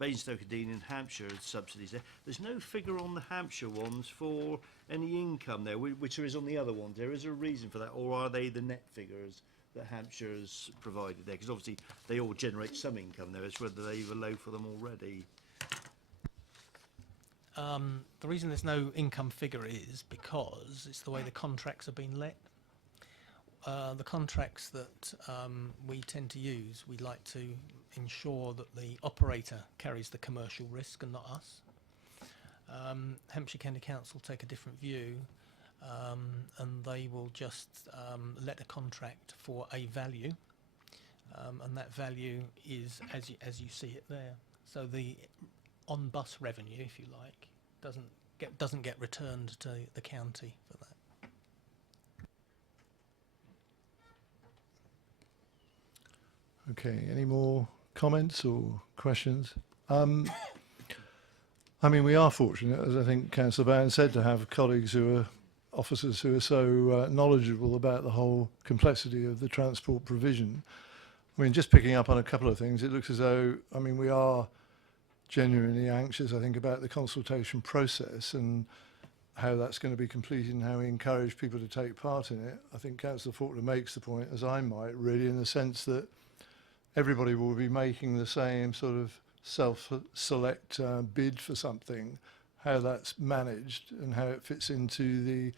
Basingstoke-Dean and Hampshire subsidies there's no figure on the Hampshire ones for any income there, which there is on the other ones. There is a reason for that, or are they the net figures that Hampshire's provided there? Because obviously they all generate some income there. It's whether they allow for them already. The reason there's no income figure is because it's the way the contracts have been let. The contracts that we tend to use, we like to ensure that the operator carries the commercial risk and not us. Hampshire County Council take a different view, and they will just let a contract for a value, and that value is as you see it there. So the on-bus revenue, if you like, doesn't get returned to the county for that. Okay, any more comments or questions? I mean, we are fortunate, as I think Councillor Bowen said, to have colleagues who are officers who are so knowledgeable about the whole complexity of the transport provision. I mean, just picking up on a couple of things, it looks as though, I mean, we are genuinely anxious, I think, about the consultation process and how that's going to be completed and how we encourage people to take part in it. I think Councillor Faulkner makes the point, as I might, really, in the sense that everybody will be making the same sort of self-select bid for something. How that's managed and how it fits into the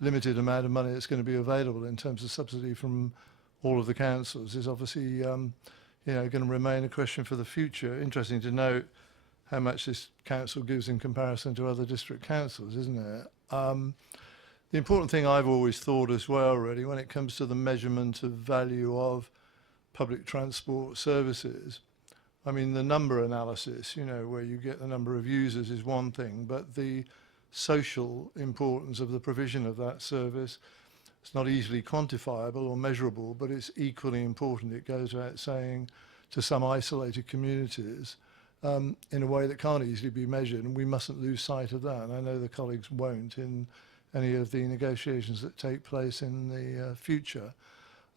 limited amount of money that's going to be available in terms of subsidy from all of the councils is obviously going to remain a question for the future. Interesting to note how much this council gives in comparison to other district councils, isn't it? The important thing I've always thought as well, really, when it comes to the measurement of value of public transport services, I mean, the number analysis, where you get the number of users is one thing, but the social importance of the provision of that service, it's not easily quantifiable or measurable, but it's equally important. It goes without saying to some isolated communities in a way that can't easily be measured, and we mustn't lose sight of that. And I know the colleagues won't in any of the negotiations that take place in the future.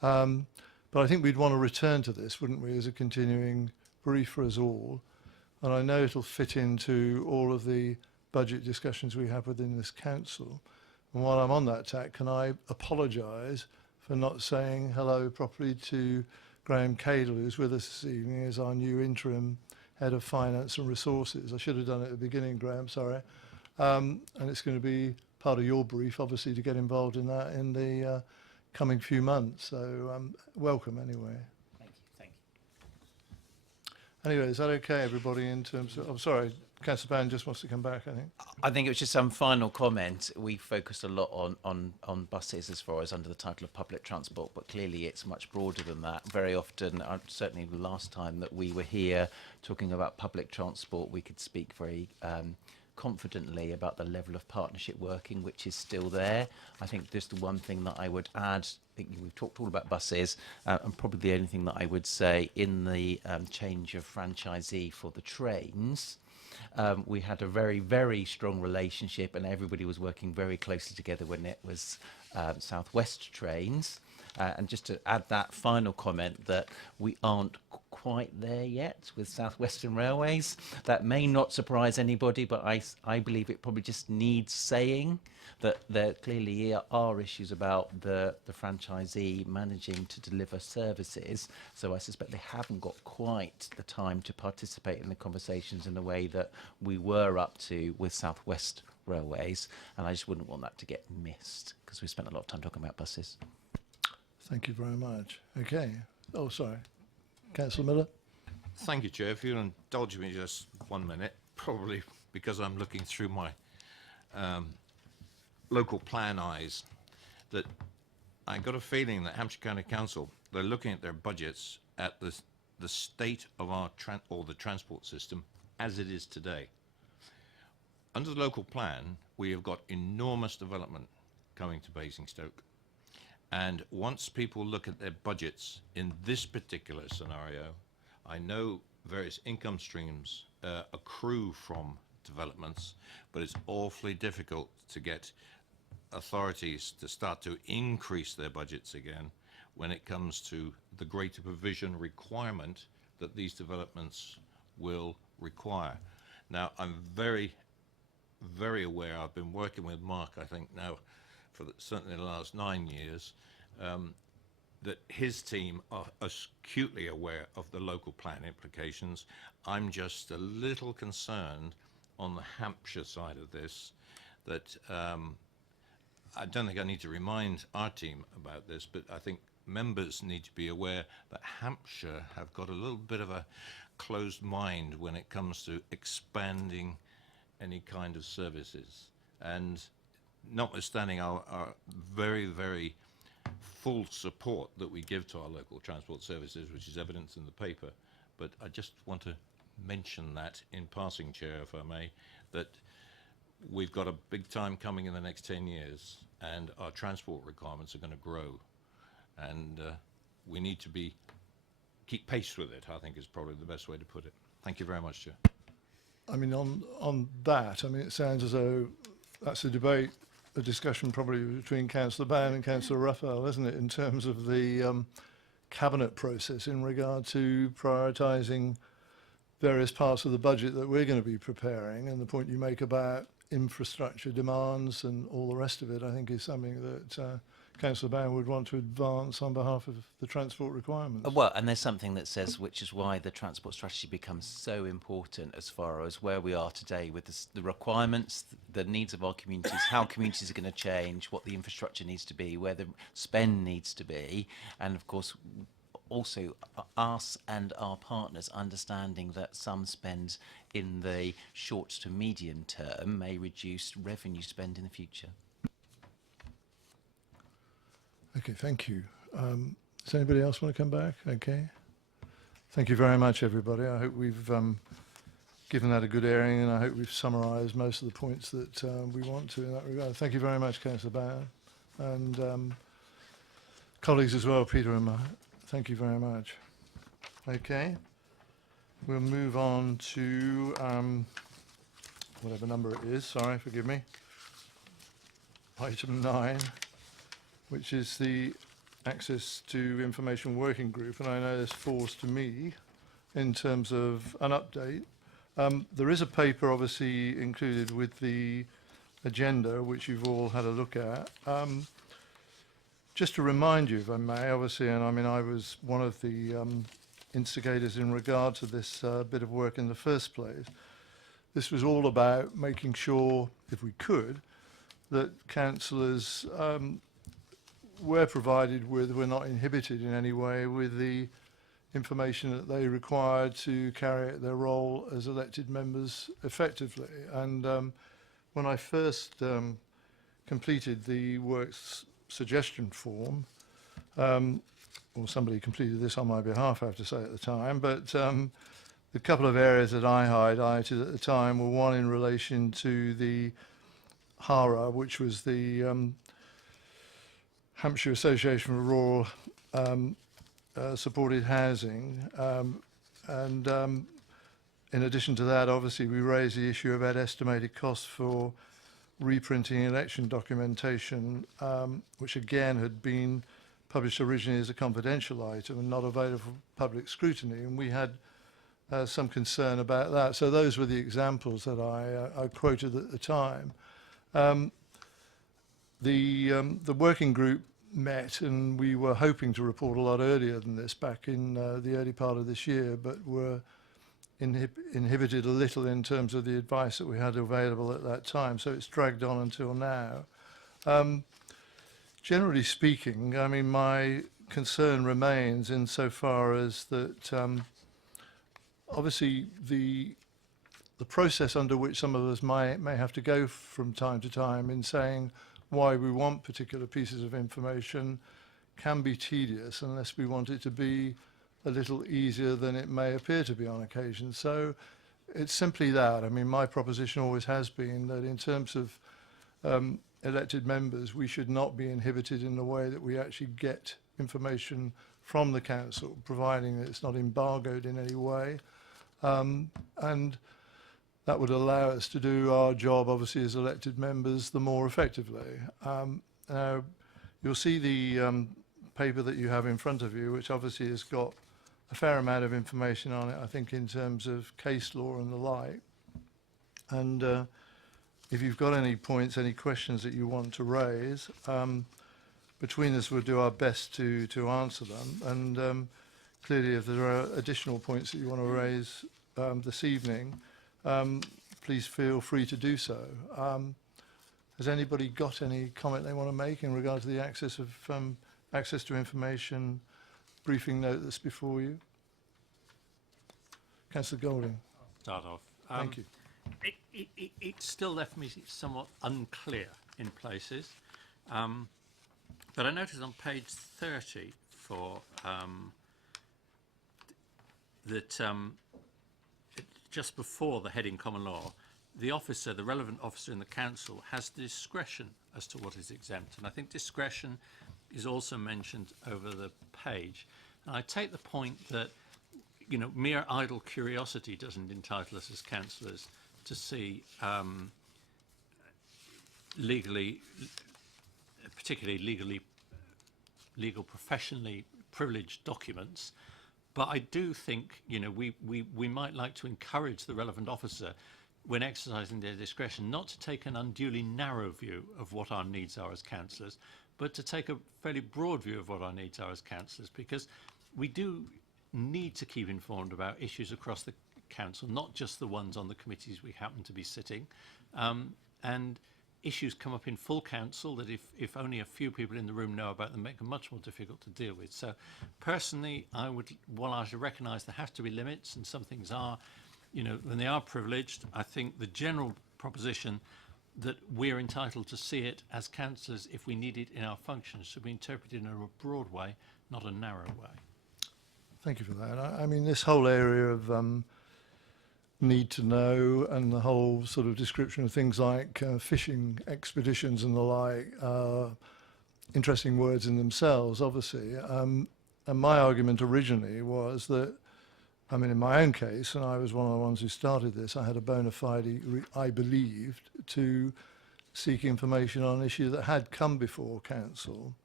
But I think we'd want to return to this, wouldn't we, as a continuing brief for us all. And I know it'll fit into all of the budget discussions we have within this council. And while I'm on that tack, can I apologise for not saying hello properly to Graham Cadle, who's with us this evening as our new interim Head of Finance and Resources. I should have done it at the beginning, Graham, sorry. And it's going to be part of your brief, obviously, to get involved in that in the coming few months. So welcome anyway. Thank you. Anyway, is that okay, everybody, in terms of... I'm sorry, Councillor Bowen just wants to come back, I think. I think it was just some final comment. We focused a lot on buses as far as under the title of public transport, but clearly it's much broader than that. Very often, certainly the last time that we were here talking about public transport, we could speak very confidently about the level of partnership working which is still there. I think just the one thing that I would add, I think we've talked all about buses, and probably the only thing that I would say in the change of franchisee for the trains, we had a very, very strong relationship and everybody was working very closely together when it was South West Trains. And just to add that final comment that we aren't quite there yet with South Western Railways. That may not surprise anybody, but I believe it probably just needs saying that there clearly are issues about the franchisee managing to deliver services. So I suspect they haven't got quite the time to participate in the conversations in the way that we were up to with South West Railways. And I just wouldn't want that to get missed because we spent a lot of time talking about buses. Thank you very much. Okay. Oh, sorry. Councillor Miller? Thank you, Chair. If you'll indulge me just 1 minute, probably because I'm looking through my local plan eyes, that I got a feeling that Hampshire County Council, they're looking at their budgets at the state of our the transport system as it is today. Under the local plan, we have got enormous development coming to Basingstoke. And once people look at their budgets in this particular scenario, I know various income streams accrue from developments, but it's awfully difficult to get authorities to start to increase their budgets again when it comes to the greater provision requirement that these developments will require. Now, I'm very, very aware, I've been working with Mark, I think now, for certainly the last 9 years, that his team are acutely aware of the local plan implications. I'm just a little concerned on the Hampshire side of this that I don't think I need to remind our team about this, but I think members need to be aware that Hampshire have got a little bit of a closed mind when it comes to expanding any kind of services. And notwithstanding our very, very full support that we give to our local transport services, which is evidenced in the paper, but I just want to mention that in passing, Chair, if I may, that we've got a big time coming in the next 10 years and our transport requirements are going to grow, and we need to keep pace with it, I think is probably the best way to put it. Thank you very much, Chair. I mean, on that, I mean, it sounds as though that's a debate, a discussion probably between Councillor Bann and Councillor Raphael, isn't it, in terms of the cabinet process in regard to prioritising various parts of the budget that we're going to be preparing, and the point you make about infrastructure demands and all the rest of it, I think is something that Councillor Bann would want to advance on behalf of the transport requirements. Well, and there's something that says, which is why the transport strategy becomes so important as far as where we are today with the requirements, the needs of our communities, how communities are going to change, what the infrastructure needs to be, where the spend needs to be, and of course also us and our partners understanding that some spend in the short to medium term may reduce revenue spend in the future. Okay, thank you. Does anybody else want to come back? Okay. Thank you very much, everybody. I hope we've given that a good airing, and I hope we've summarised most of the points that we want to in that regard. Thank you very much, Councillor Bann, and colleagues as well, Peter and Matt. Thank you very much. Okay. We'll move on to whatever number it is. Sorry, forgive me. Item 9. Which is the Access to Information Working Group, and I know this falls to me in terms of an update. There is a paper obviously included with the agenda, which you've all had a look at. Just to remind you, if I may, obviously, and I mean I was one of the instigators in regard to this bit of work in the first place. This was all about making sure, if we could, that councillors were provided with, were not inhibited in any way with the information that they required to carry out their role as elected members effectively. And when I first completed the works suggestion form, or somebody completed this on my behalf, I have to say at the time, but the couple of areas that I highlighted at the time were one in relation to the HARA, which was the Hampshire Association for Rural Supported Housing. In addition to that, obviously, we raised the issue about estimated costs for reprinting election documentation, which again had been published originally as a confidential item and not available for public scrutiny. And we had some concern about that. So those were the examples that I quoted at the time. The working group met, and we were hoping to report a lot earlier than this, back in the early part of this year, but were inhibited a little in terms of the advice that we had available at that time. So it's dragged on until now. Generally speaking, I mean, my concern remains insofar as that obviously the process under which some of us may have to go from time to time in saying why we want particular pieces of information can be tedious unless we want it to be a little easier than it may appear to be on occasion. So it's simply that. I mean, my proposition always has been that in terms of elected members, we should not be inhibited in the way that we actually get information from the council, providing that it's not embargoed in any way. And that would allow us to do our job, obviously, as elected members, the more effectively. Now, you'll see the paper that you have in front of you, which obviously has got a fair amount of information on it, I think, in terms of case law and the like. And if you've got any points, any questions that you want to raise, between us we'll do our best to answer them. And clearly, if there are additional points that you want to raise this evening, please feel free to do so. Has anybody got any comment they want to make in regard to the access to information briefing note that's before you? Councillor Golding. Start off. Thank you. It still left me somewhat unclear in places, but I noticed on page 30 for that just before the heading common law, the officer, the relevant officer in the council, has discretion as to what is exempt, and I think discretion is also mentioned over the page. And I take the point that, you know, mere idle curiosity doesn't entitle us as councillors to see particularly legal professionally privileged documents. But I do think, you know, we might like to encourage the relevant officer, when exercising their discretion, not to take an unduly narrow view of what our needs are as councillors, but to take a fairly broad view of what our needs are as councillors, because we do need to keep informed about issues across the council, not just the ones on the committees we happen to be sitting. And issues come up in full council that if only a few people in the room know about them, make them much more difficult to deal with. So personally, while I should recognise there have to be limits, and some things are, you know, when they are privileged, I think the general proposition that we're entitled to see it as councillors if we need it in our functions should be interpreted in a broad way, not a narrow way. Thank you for that. I mean, this whole area of need to know and the whole sort of description of things like fishing expeditions and the like are interesting words in themselves, obviously. And my argument originally was that, I mean, in my own case, and I was one of the ones who started this, I had a bona fide, I believed, to seek information on an issue that had come before council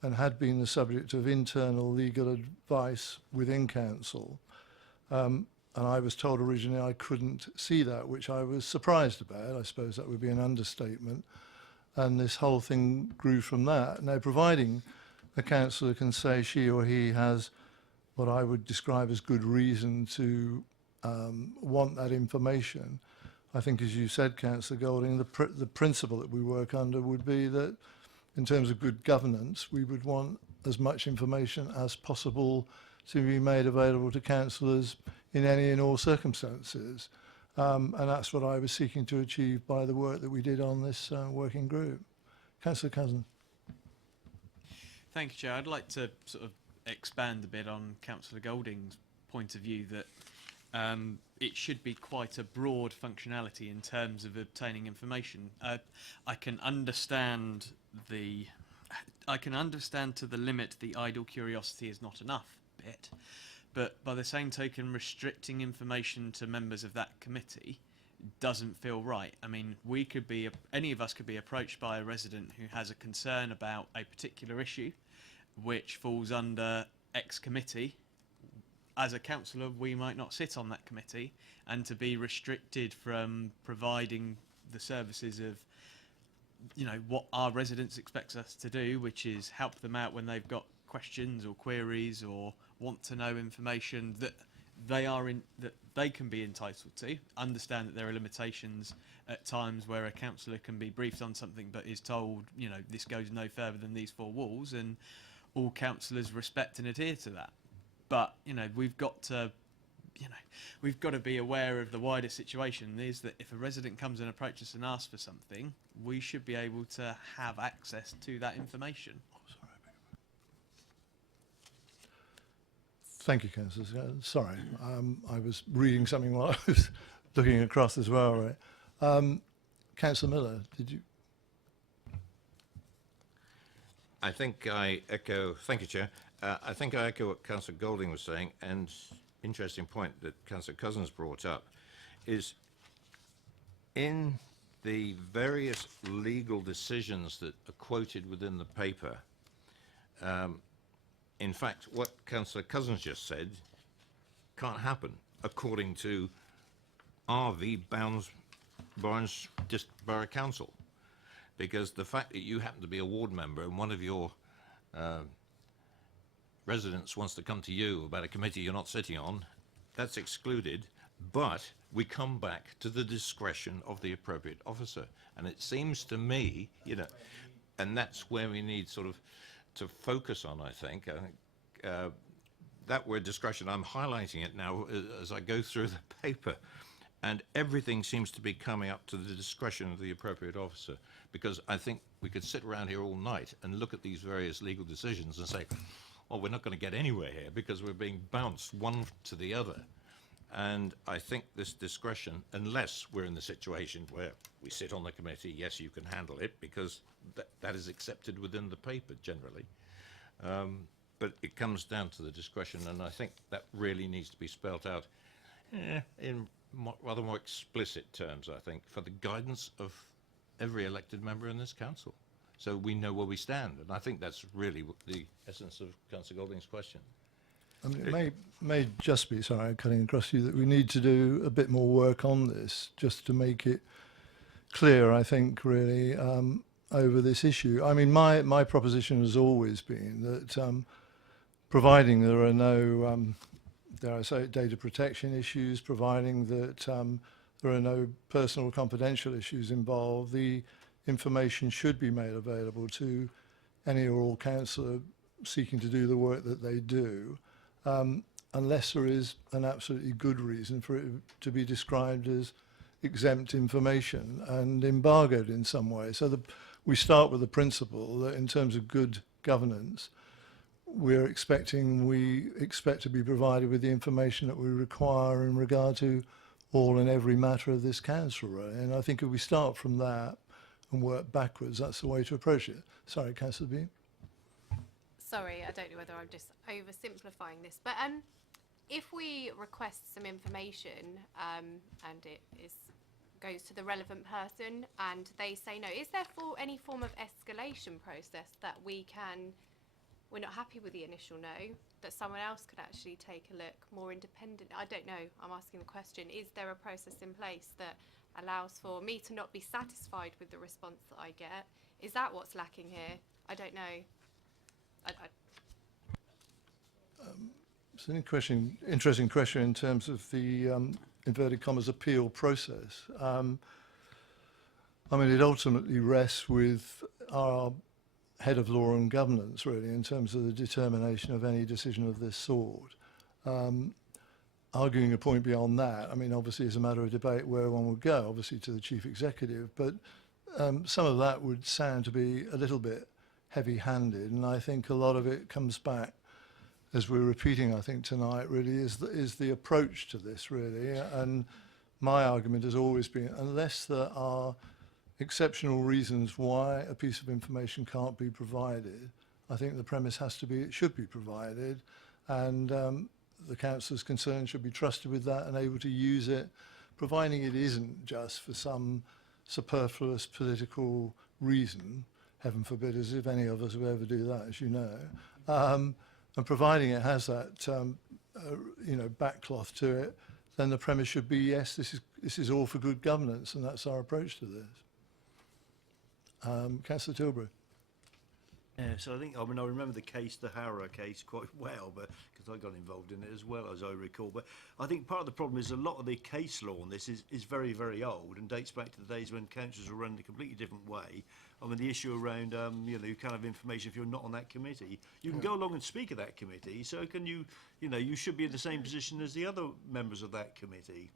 and had been the subject of internal legal advice within council. And I was told originally I couldn't see that, which I was surprised about. I suppose that would be an understatement. And this whole thing grew from that. Now, providing a councillor can say she or he has what I would describe as good reason to want that information, I think, as you said, Councillor Golding, the principle that we work under would be that in terms of good governance, we would want as much information as possible to be made available to councillors in any and all circumstances. And that's what I was seeking to achieve by the work that we did on this working group. Councillor Cousin. Thank you, Chair. I'd like to sort of expand a bit on Councillor Golding's point of view that it should be quite a broad functionality in terms of obtaining information. I can understand to the limit the idle curiosity is not enough bit, but by the same token, restricting information to members of that committee doesn't feel right. I mean, any of us could be approached by a resident who has a concern about a particular issue, which falls under X committee. As a councillor, we might not sit on that committee, and to be restricted from providing the services of, what our residents expect us to do, which is help them out when they've got questions or queries or want to know information that they can be entitled to. Understand that there are limitations at times where a councillor can be briefed on something but is told, this goes no further than these four walls, and all councillors respect and adhere to that. But we've got to be aware of the wider situation. Is that if a resident comes and approaches us and asks for something, we should be able to have access to that information. Thank you, Councillor. Sorry, I was reading something while I was looking across as well, right? Councillor Miller, did you? I think I echo, thank you, Chair. I think I echo what Councillor Golding was saying, and interesting point that Councillor Cousins brought up is in the various legal decisions that are quoted within the paper, in fact, what Councillor Cousins just said can't happen according to RV Barnes Borough Council, because the fact that you happen to be a ward member and one of your residents wants to come to you about a committee you're not sitting on, that's excluded, but we come back to the discretion of the appropriate officer. And it seems to me, and that's where we need sort of to focus on, I think. That word discretion, I'm highlighting it now as I go through the paper, and everything seems to be coming up to the discretion of the appropriate officer, because I think we could sit around here all night and look at these various legal decisions and say, well, we're not going to get anywhere here because we're being bounced one to the other. And I think this discretion, unless we're in the situation where we sit on the committee, yes, you can handle it, because that is accepted within the paper generally. But it comes down to the discretion, and I think that really needs to be spelt out in rather more explicit terms, I think, for the guidance of every elected member in this council, so we know where we stand. And I think that's really the essence of Councillor Golding's question. I mean, it may just be, sorry, I'm cutting across you, that we need to do a bit more work on this, just to make it clear, I think, really, over this issue. I mean, my proposition has always been that providing there are no, dare I say, data protection issues, providing that there are no personal confidential issues involved, the information should be made available to any or all councillor seeking to do the work that they do, unless there is an absolutely good reason for it to be described as exempt information and embargoed in some way. So we start with the principle that in terms of good governance, we expect to be provided with the information that we require in regard to all and every matter of this council, really. And I think if we start from that and work backwards, that's the way to approach it. Sorry, Councillor Bean. Sorry, I don't know whether I'm just oversimplifying this, but if we request some information and it goes to the relevant person and they say no, is there any form of escalation process that we're not happy with the initial no, that someone else could actually take a look more independent? I don't know, I'm asking the question. Is there a process in place that allows for me to not be satisfied with the response that I get? Is that what's lacking here? I don't know. It's an interesting question in terms of the inverted commas appeal process. I mean, it ultimately rests with our head of law and governance, really, in terms of the determination of any decision of this sort. Arguing a point beyond that, I mean, obviously it's a matter of debate where one would go, obviously to the chief executive, but some of that would sound to be a little bit heavy-handed, and I think a lot of it comes back as we're repeating, I think, tonight, really is the approach to this, really. And my argument has always been, unless there are exceptional reasons why a piece of information can't be provided, I think the premise has to be it should be provided, and the councillors concerned should be trusted with that and able to use it, providing it isn't just for some superfluous political reason, heaven forbid, as if any of us would ever do that, as you know, and providing it has that backcloth to it, then the premise should be, yes, this is all for good governance, and that's our approach to this. Councillor Tilbury. Yeah, so I think, I remember the case, the Harrow case, quite well, but because I got involved in it as well, as I recall. But I think part of the problem is a lot of the case law on this is very, very old and dates back to the days when councils were run a completely different way. The issue around, kind of information, if you're not on that committee, you can go along and speak at that committee, so can you, you should be in the same position as the other members of that committee.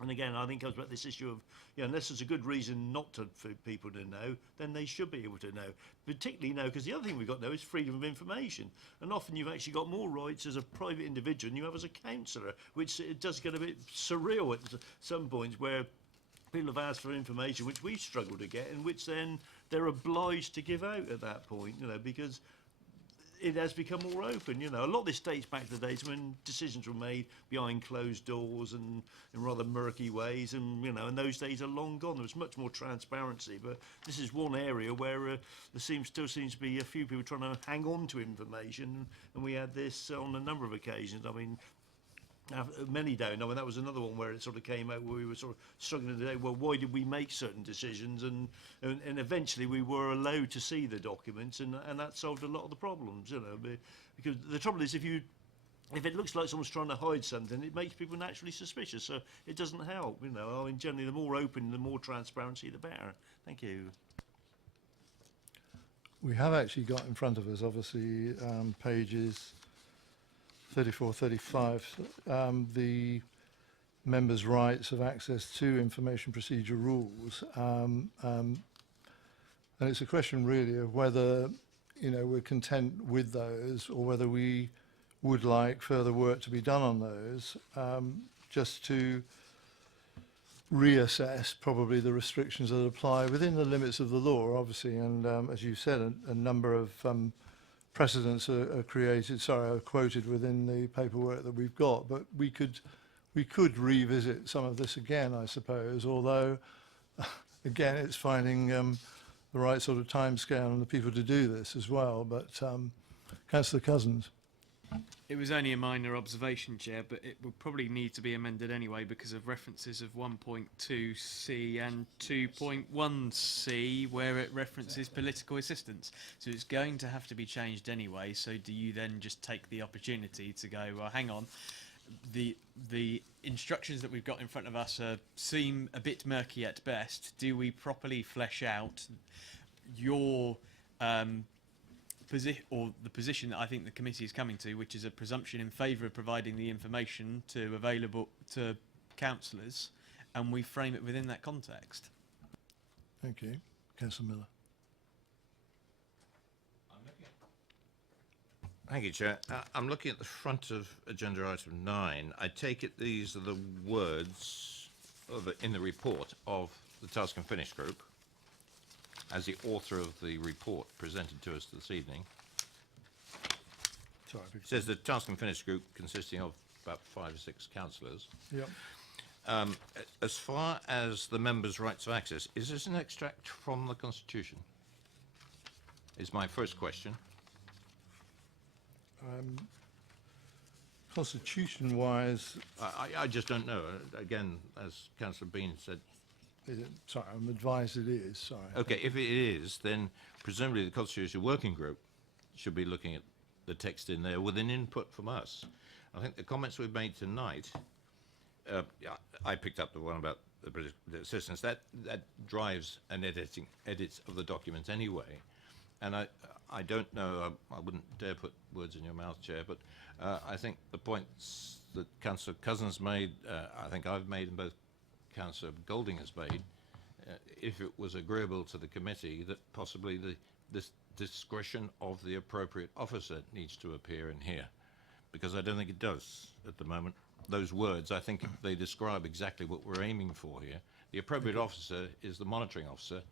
And again, I think it comes back to this issue of, unless there's a good reason not for people to know, then they should be able to know. Particularly now, because the other thing we've got now is freedom of information. And often you've actually got more rights as a private individual than you have as a councillor, which it does get a bit surreal at some points where people have asked for information which we struggle to get and which then they're obliged to give out at that point, because it has become more open. A lot of this dates back to the days when decisions were made behind closed doors and in rather murky ways, and and those days are long gone. There was much more transparency, but this is one area where there still seems to be a few people trying to hang on to information, and we had this on a number of occasions. Many don't. That was another one where it sort of came out where we were sort of struggling today. Well, why did we make certain decisions? And eventually we were allowed to see the documents, and that solved a lot of the problems. Because the trouble is, if it looks like someone's trying to hide something, it makes people naturally suspicious. So it doesn't help. Generally, the more open, the more transparency, the better. Thank you. We have actually got in front of us, obviously, pages 34, 35, the members' rights of access to information procedure rules. And it's a question really of whether, we're content with those or whether we would like further work to be done on those, just to reassess probably the restrictions that apply within the limits of the law, obviously. And as you said, a number of precedents are quoted within the paperwork that we've got, but we could revisit some of this again, I suppose, although again it's finding the right sort of timescale and the people to do this as well. But Councillor Cousins. It was only a minor observation, Chair, but it would probably need to be amended anyway because of references of 1.2c and 2.1c where it references political assistance. So it's going to have to be changed anyway. So do you then just take the opportunity to go, well, hang on, the instructions that we've got in front of us seem a bit murky at best. Do we properly flesh out your the position that I think the committee is coming to, which is a presumption in favour of providing the information available to councillors, and we frame it within that context. Thank you. Councillor Miller. Thank you, Chair. I'm looking at the front of agenda item 9. I take it these are the words in the report of the Task and Finish Group as the author of the report presented to us this evening. Sorry, it says the Task and Finish Group consisting of about 5 or 6 councillors. Yep. As far as the members' rights of access, is this an extract from the Constitution? Is my first question. Constitution-wise, I just don't know. Again, as Councillor Bean said. Sorry, I'm advised it is. Sorry. Okay, if it is, then presumably the Constitution Working Group should be looking at the text in there with an input from us. I think the comments we've made tonight, I picked up the one about the British assistance. That drives an edit of the document anyway. And I don't know, I wouldn't dare put words in your mouth, Chair, but I think the points that Councillor Cousins made, I think I've made, and both Councillor Golding has made, if it was agreeable to the committee, that possibly the discretion of the appropriate officer needs to appear in here. because I don't think it does at the moment. Those words, I think they describe exactly what we're aiming for here. The appropriate officer is the monitoring officer.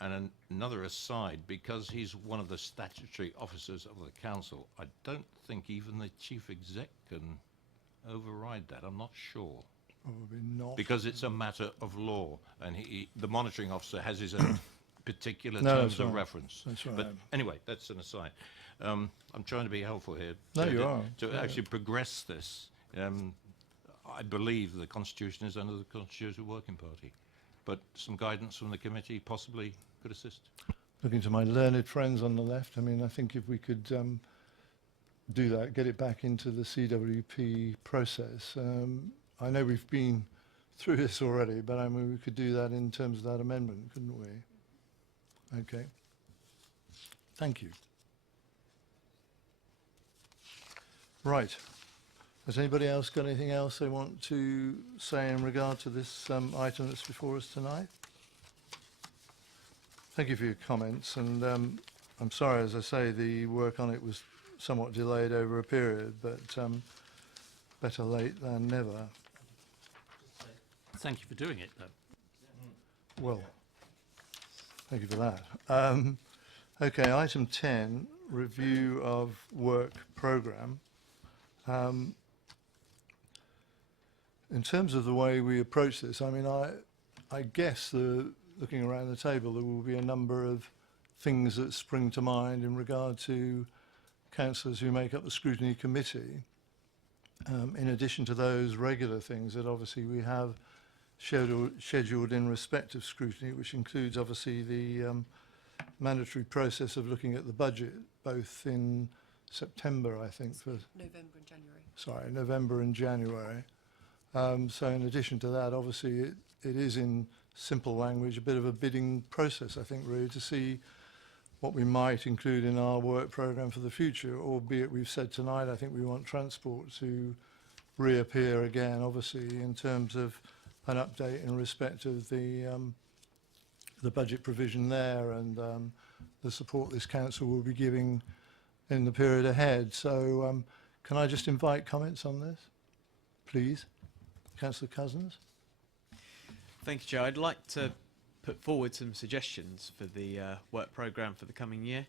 And another aside, because he's one of the statutory officers of the council, I don't think even the chief exec can override that. I'm not sure. Probably not. Because it's a matter of law, and the monitoring officer has his own particular No, terms that's of right. reference. That's right. But anyway, that's an aside. I'm trying to be helpful here. No, to- you to- are. To Yeah. actually progress this. I believe the Constitution is under the Constitutional Working Party, but some guidance from the committee possibly could assist. Looking to my learned friends on the left, I mean, I think if we could do that, get it back into the CWP process. I know we've been through this already, but I mean, we could do that in terms of that amendment, couldn't we? Okay. Thank you. Right. Has anybody else got anything else they want to say in regard to this item that's before us tonight? Thank you for your comments, and I'm sorry, as I say, the work on it was somewhat delayed over a period, but better late than never. Thank you for doing it, though. Well, thank you for that. Okay, item 10, review of work programme. In terms of the way we approach this, I mean, I guess looking around the table, there will be a number of things that spring to mind in regard to councillors who make up the scrutiny committee, in addition to those regular things that obviously we have scheduled in respect of scrutiny, which includes obviously the mandatory process of looking at the budget, both in September, I think, for November and January. sorry, November and January. So in addition to that, obviously it is in simple language a bit of a bidding process, I think, really, to see what we might include in our work programme for the future, albeit we've said tonight I think we want transport to reappear again, obviously, in terms of an update in respect of the budget provision there and the support this council will be giving in the period ahead. So can I just invite comments on this, please? Councillor Cousins? Thank you, Joe. I'd like to put forward some suggestions for the work programme for the coming year.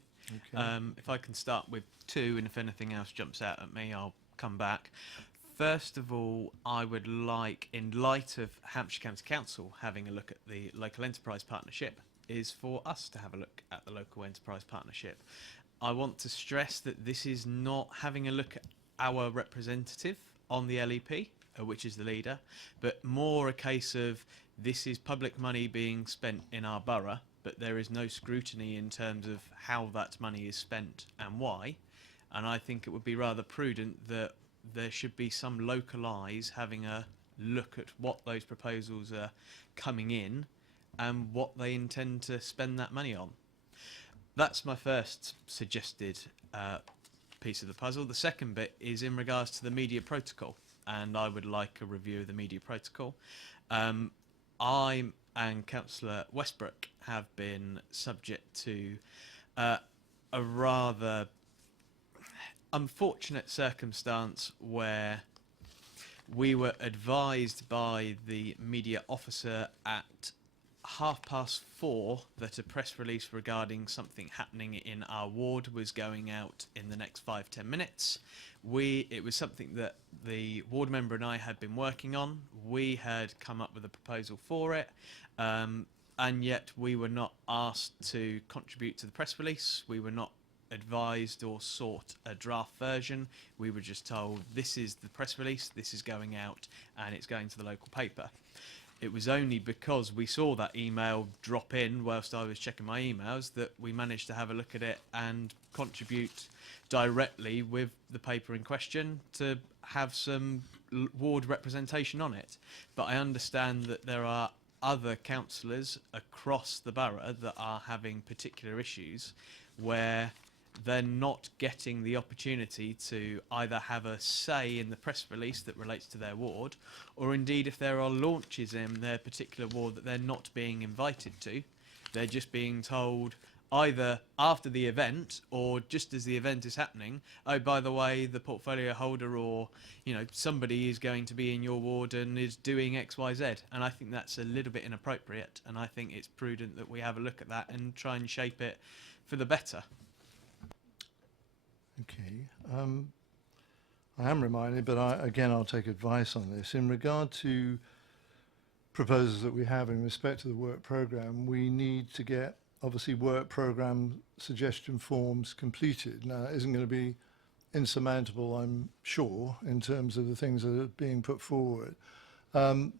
Okay. If I can start with two, and if anything else jumps out at me, I'll come back. First of all, I would like, in light of Hampshire County Council having a look at the local enterprise partnership, is for us to have a look at the local enterprise partnership. I want to stress that this is not having a look at our representative on the LEP, which is the leader, but more a case of this is public money being spent in our borough, but there is no scrutiny in terms of how that money is spent and why. And I think it would be rather prudent that there should be some local eyes having a look at what those proposals are coming in and what they intend to spend that money on. That's my first suggested piece of the puzzle. The second bit is in regards to the media protocol, and I would like a review of the media protocol. I and Councillor Westbrook have been subject to a rather unfortunate circumstance where we were advised by the media officer at 4:30 that a press release regarding something happening in our ward was going out in the next 5-10 minutes. It was something that the ward member and I had been working on. We had come up with a proposal for it, and yet we were not asked to contribute to the press release. We were not advised or sought a draft version. We were just told, this is the press release, this is going out, and it's going to the local paper. It was only because we saw that email drop in whilst I was checking my emails that we managed to have a look at it and contribute directly with the paper in question to have some ward representation on it. But I understand that there are other councillors across the borough that are having particular issues where they're not getting the opportunity to either have a say in the press release that relates to their ward, or indeed if there are launches in their particular ward that they're not being invited to, they're just being told, either after the event or just as the event is happening, oh, by the way, the portfolio holder or, you know, somebody is going to be in your ward and is doing X, Y, Z. And I think that's a little bit inappropriate. And I think it's prudent that we have a look at that and try and shape it for the better. Okay. I am reminded, but again, I'll take advice on this. In regard to proposals that we have in respect to the work programme, we need to get, obviously, work programme suggestion forms completed. Now, it isn't going to be insurmountable, I'm sure, in terms of the things that are being put forward. And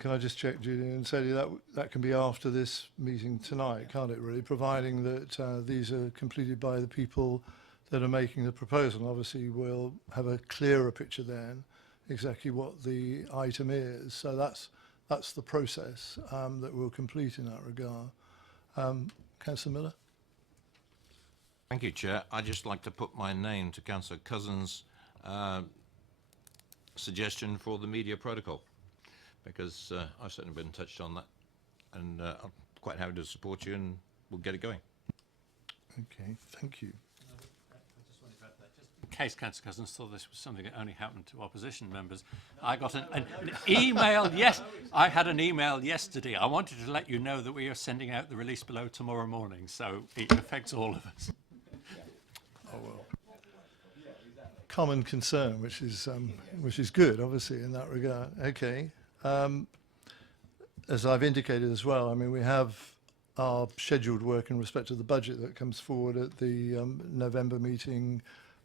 can I just check, Julian, and say that can be after this meeting tonight, can't it, really, providing that these are completed by the people that are making the proposal. And obviously, we'll have a clearer picture then exactly what the item is. So that's the process that we'll complete in that regard. Councillor Miller? Thank you, Chair. I'd just like to put my name to Councillor Cousins' suggestion for the media protocol, because I've certainly been touched on that, and I'm quite happy to support you, and we'll get it going. Okay, thank you. In case Councillor Cousins thought this was something that only happened to opposition members, I got an email. Yes, I had an email yesterday. I wanted to let you know that we are sending out the release below tomorrow morning, so it affects all of us. Oh well. Common concern, which is good, obviously, in that regard. Okay. As I've indicated as well, I mean, we have our scheduled work in respect to the budget that comes forward at the November meeting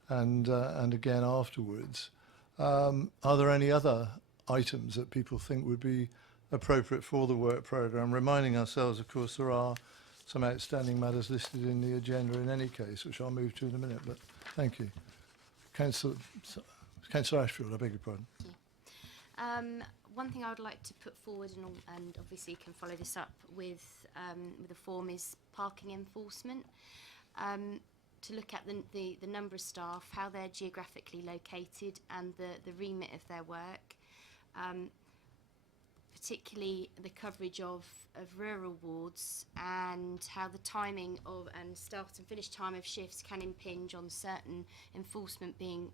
and again afterwards. Are there any other items that people think would be appropriate for the work programme? Reminding ourselves, of course, there are some outstanding matters listed in the agenda in any case, which I'll move to in a minute, but thank you. Councillor Ashfield, I beg your pardon. One thing I would like to put forward, and obviously can follow this up with a form, is parking enforcement. To look at the number of staff, how they're geographically located, and the remit of their work, particularly the coverage of rural wards, and how the timing of and start and finish time of shifts can impinge on certain enforcement being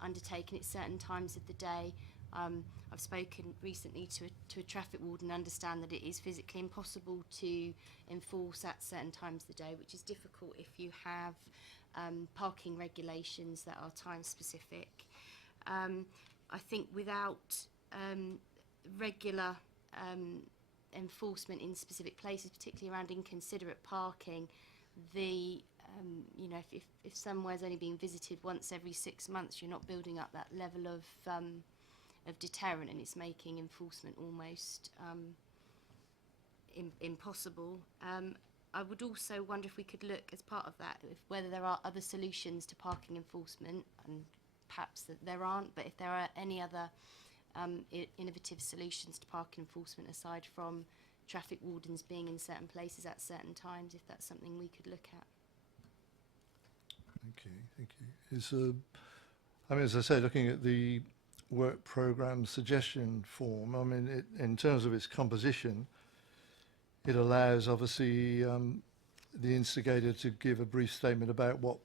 undertaken at certain times of the day. I've spoken recently to a traffic warden and understand that it is physically impossible to enforce at certain times of the day, which is difficult if you have parking regulations that are time specific. I think without regular enforcement in specific places, particularly around inconsiderate parking, you know, if somewhere's only being visited once every 6 months, you're not building up that level of deterrent, and it's making enforcement almost impossible. I would also wonder if we could look, as part of that, whether there are other solutions to parking enforcement, and perhaps that there aren't, but if there are any other innovative solutions to parking enforcement aside from traffic wardens being in certain places at certain times, if that's something we could look at. Okay, thank you. I mean, as I say, looking at the work programme suggestion form, I mean, in terms of its composition, it allows, obviously, the instigator to give a brief statement about what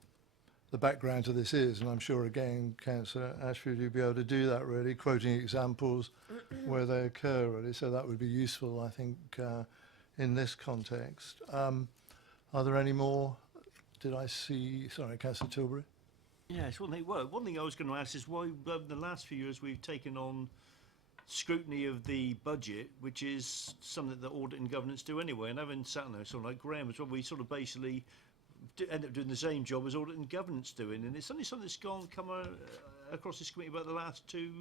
the background to this is, and I'm sure, again, Councillor Ashfield, you'll be able to do that, really, quoting examples where they occur, really, so that would be useful, I think, in this context. Are there any more? Did I see, sorry, Councillor Tilbury? Yes, one thing I was going to ask is why the last few years we've taken on scrutiny of the budget, which is something that audit and governance do anyway, and having sat there, sort of like Graham as well, we sort of basically end up doing the same job as audit and governance doing, and it's only something that's come across this committee about the last two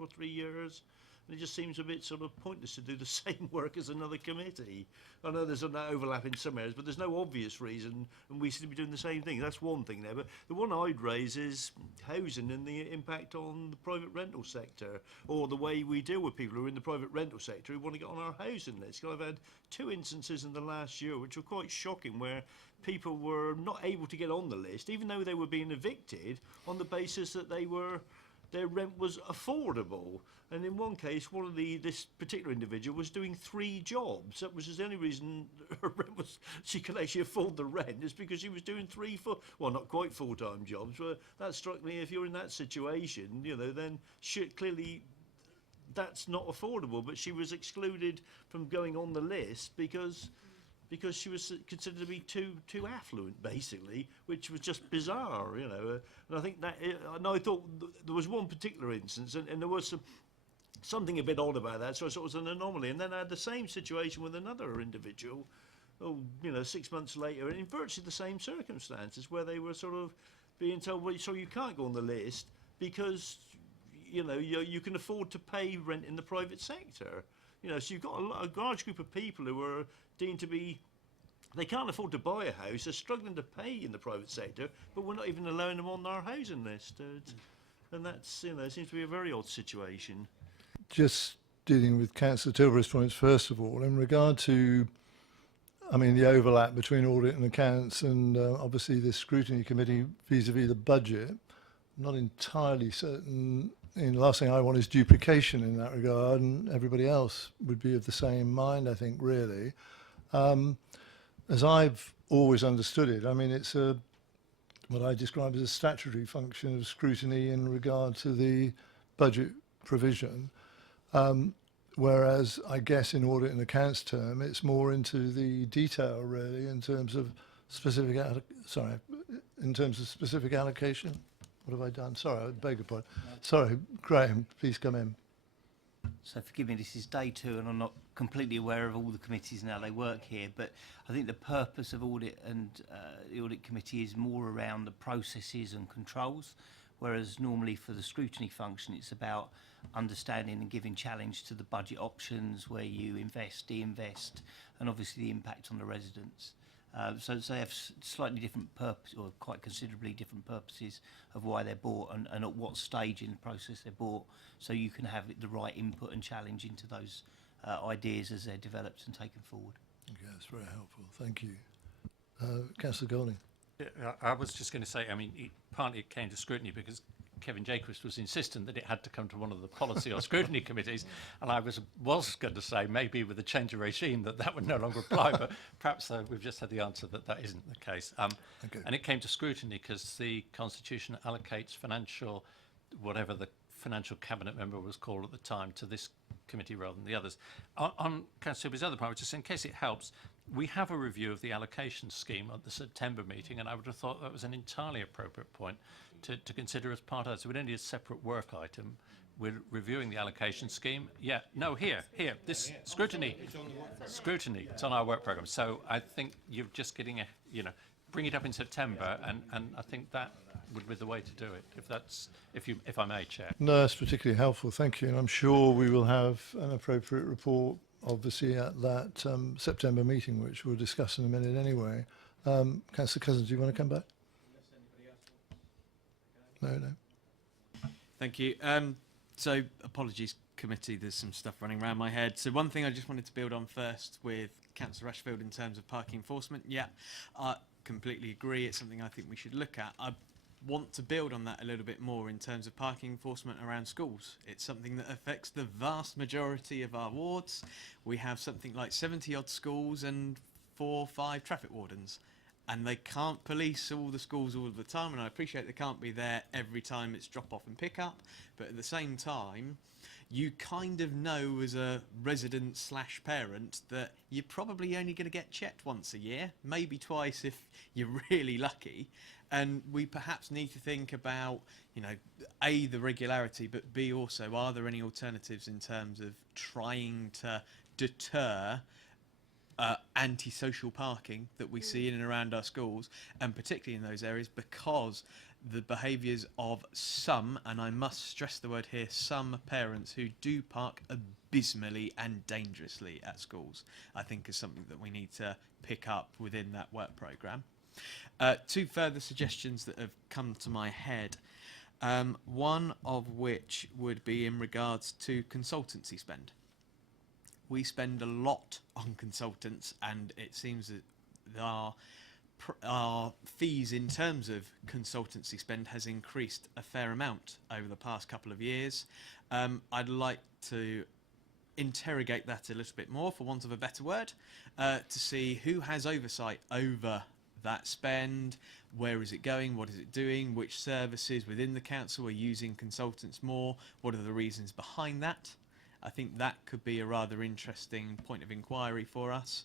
or 3 years, and it just seems a bit sort of pointless to do the same work as another committee. I know there's an overlap in some areas, but there's no obvious reason, and we seem to be doing the same thing. That's one thing there, but the one I'd raise is housing and the impact on the private rental sector, or the way we deal with people who are in the private rental sector who want to get on our housing list. I've had 2 instances in the last year which were quite shocking, where people were not able to get on the list, even though they were being evicted, on the basis that they were their rent was affordable. And in one case, this particular individual was doing 3 jobs. That was the only reason her rent was, she could actually afford the rent, is because she was doing 3 well, not quite full-time jobs, but that struck me, if you're in that situation, you know, then clearly that's not affordable. But she was excluded from going on the list because she was considered to be too affluent, basically, which was just bizarre, you know. And I think that, and I thought there was one particular instance, and there was something a bit odd about that, so I thought it was an anomaly. And then I had the same situation with another individual, 6 months later, in virtually the same circumstances, where they were sort of being told, well, so you can't go on the list because, you know, you can afford to pay rent in the private sector. You know, so you've got a large group of people who are deemed to be, they can't afford to buy a house, they're struggling to pay in the private sector, but we're not even allowing them on our housing list. And that's, you know, it seems to be a very odd situation. Just dealing with Councillor Tilbury's points first of all, in regard to, I mean, the overlap between audit and accounts and obviously the scrutiny committee vis-a-vis the budget, I'm not entirely certain. The last thing I want is duplication in that regard, and everybody else would be of the same mind, I think, really. As I've always understood it, I mean, it's what I describe as a statutory function of scrutiny in regard to the budget provision. Whereas I guess in audit and accounts term, it's more into the detail really in terms of specific, specific allocation. What have I done? Sorry, I beg your pardon. Sorry, Graham, please come in. So forgive me, this is day 2 and I'm not completely aware of all the committees and how they work here, but I think the purpose of audit and the audit committee is more around the processes and controls, whereas normally for the scrutiny function it's about understanding and giving challenge to the budget options where you invest, de-invest, and obviously the impact on the residents. So they have slightly different purpose, or quite considerably different purposes of why they're bought and at what stage in the process they're bought, so you can have the right input and challenge into those ideas as they're developed and taken forward. Okay, that's very helpful. Thank you. Councillor Golding. Yeah, I was just going to say, I mean, partly it came to scrutiny because Kevin Jacobs was insistent that it had to come to one of the policy or scrutiny committees, and I was going to say maybe with a change of regime that would no longer apply, but perhaps we've just had the answer that isn't the case. Okay. And it came to scrutiny because the Constitution allocates financial, whatever the financial cabinet member was called at the time, to this committee rather than the others. On Councillor Tilbury's other point, just in case it helps, we have a review of the allocation scheme at the September meeting, and I would have thought that was an entirely appropriate point to consider as part of that. So we don't need a separate work item. We're reviewing the allocation scheme. Yeah, no, here, this scrutiny, it's on our work programme. So I think you're just getting bring it up in September, and I think that would be the way to do it, if I may, Chair. No, that's particularly helpful. Thank you. And I'm sure we will have an appropriate report, obviously, at that September meeting, which we'll discuss in a minute anyway. Councillor Cousins, do you want to come back? No. Thank you. So apologies, committee, there's some stuff running around my head. So one thing I just wanted to build on first with Councillor Rushfield in terms of parking enforcement. Yeah, I completely agree. It's something I think we should look at. I want to build on that a little bit more in terms of parking enforcement around schools. It's something that affects the vast majority of our wards. We have something like 70 odd schools and 4 or 5 traffic wardens. And they can't police all the schools all of the time, and I appreciate they can't be there every time it's drop off and pick up, but at the same time you kind of know as a resident / parent that you're probably only going to get checked once a year, maybe twice if you're really lucky. And we perhaps need to think about, A, the regularity, but B, also, are there any alternatives in terms of trying to deter antisocial parking that we see in and around our schools, and particularly in those areas, because the behaviours of some, and I must stress the word here, some parents who do park abysmally and dangerously at schools, I think is something that we need to pick up within that work programme. 2 further suggestions that have come to my head, one of which would be in regards to consultancy spend. We spend a lot on consultants, and it seems that our our fees in terms of consultancy spend has increased a fair amount over the past couple of years. I'd like to interrogate that a little bit more, for want of a better word, to see who has oversight over that spend, where is it going, what is it doing, which services within the council are using consultants more, what are the reasons behind that. I think that could be a rather interesting point of inquiry for us.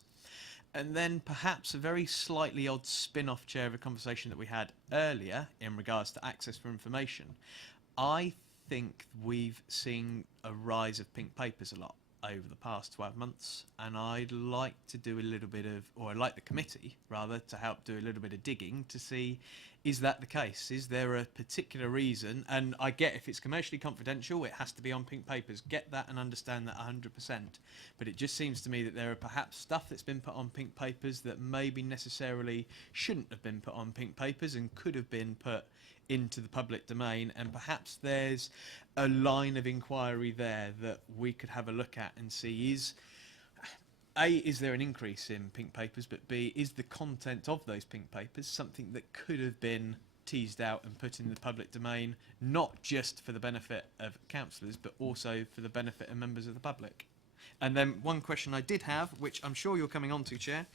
And then perhaps a very slightly odd spin-off, Chair, of a conversation that we had earlier in regards to access for information. I think we've seen a rise of pink papers a lot over the past 12 months, and I'd like to do a little bit of, or I'd like the committee rather, to help do a little bit of digging to see, is that the case? Is there a particular reason? And I get if it's commercially confidential, it has to be on pink papers. Get that and understand that 100%. But it just seems to me that there are perhaps stuff that's been put on pink papers that maybe necessarily shouldn't have been put on pink papers and could have been put into the public domain, and perhaps there's a line of inquiry there that we could have a look at and see, is there an increase in pink papers, but B, is the content of those pink papers something that could have been teased out and put in the public domain, not just for the benefit of councillors, but also for the benefit of members of the public? And then one question I did have, which I'm sure you're coming on to, Chair,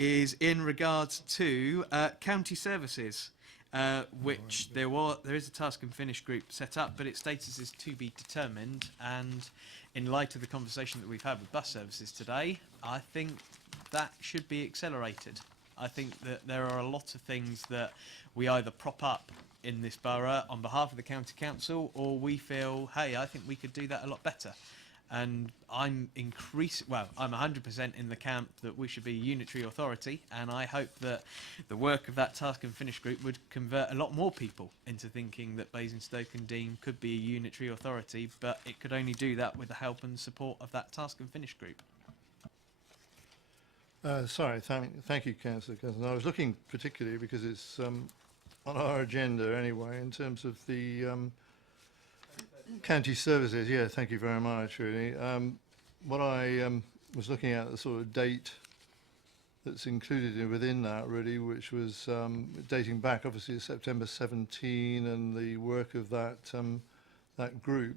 is in regards to county services. Which there is a task and finish group set up, but its status is to be determined. And in light of the conversation that we've had with bus services today, I think that should be accelerated. I think that there are a lot of things that we either prop up in this borough on behalf of the county council, or we feel, hey, I think we could do that a lot better. And I'm 100% in the camp that we should be a unitary authority, and I hope that the work of that task and finish group would convert a lot more people into thinking that Basingstoke and Deane could be a unitary authority, but it could only do that with the help and support of that task and finish group. Thank you, Councillor Cousins. I was looking particularly because it's on our agenda anyway, in terms of the county services. Yeah, thank you very much, really. What I was looking at, the sort of date that's included within that, really, which was dating back, obviously, to September 17, and the work of that that group.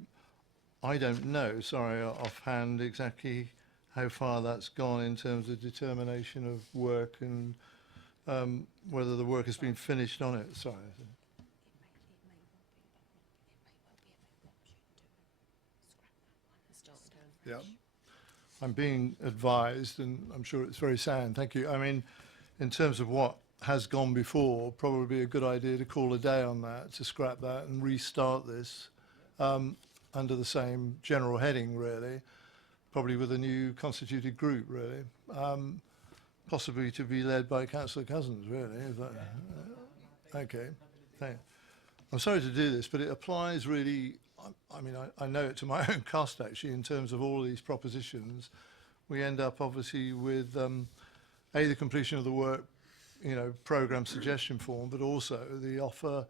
I don't know, sorry, offhand, exactly how far that's gone in terms of determination of work and whether the work has been finished on it. Sorry. Yeah, I'm being advised, and I'm sure it's very sound. Thank you. I mean, in terms of what has gone before, probably a good idea to call a day on that, to scrap that and restart this under the same general heading, really, probably with a new constituted group, really, possibly to be led by Councillor Cousins, really. Is that, okay, thank you. I'm sorry to do this, but it applies really. I mean, I know it to my own cost, actually, in terms of all of these propositions. We end up, obviously, with, the completion of the work, programme suggestion form, but also the offer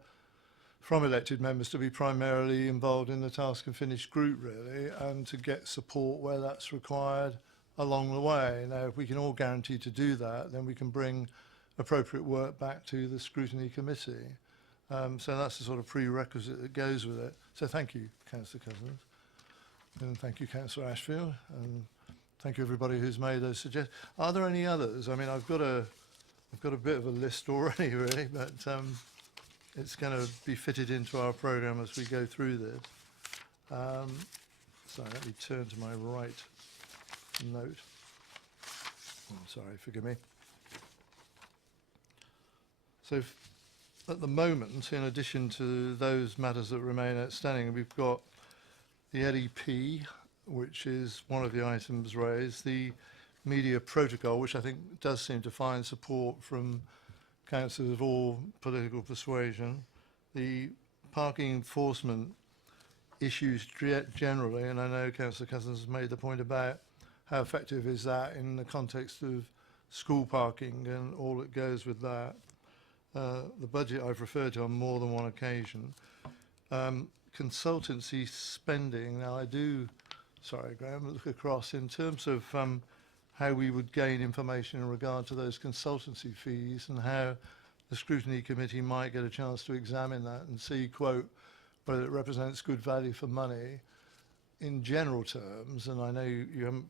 from elected members to be primarily involved in the task and finish group, really, and to get support where that's required along the way. Now, if we can all guarantee to do that, then we can bring appropriate work back to the Scrutiny Committee. So that's the sort of prerequisite that goes with it. So thank you, Councillor Cousins, and thank you, Councillor Ashfield, and thank you everybody who's made those suggestions. Are there any others? I mean, I've got a bit of a list already, really, but it's going to be fitted into our programme as we go through this. So let me turn to my right note. Sorry, forgive me. So at the moment, in addition to those matters that remain outstanding, we've got the LEP, which is one of the items raised, the media protocol, which I think does seem to find support from councillors of all political persuasion, the parking enforcement issues generally, and I know Councillor Cousins has made the point about how effective is that in the context of school parking and all that goes with that. The budget I've referred to on more than one occasion. Consultancy spending, now I do, sorry Graham, look across in terms of how we would gain information in regard to those consultancy fees and how the Scrutiny Committee might get a chance to examine that and see, quote, whether it represents good value for money in general terms. And I know you haven't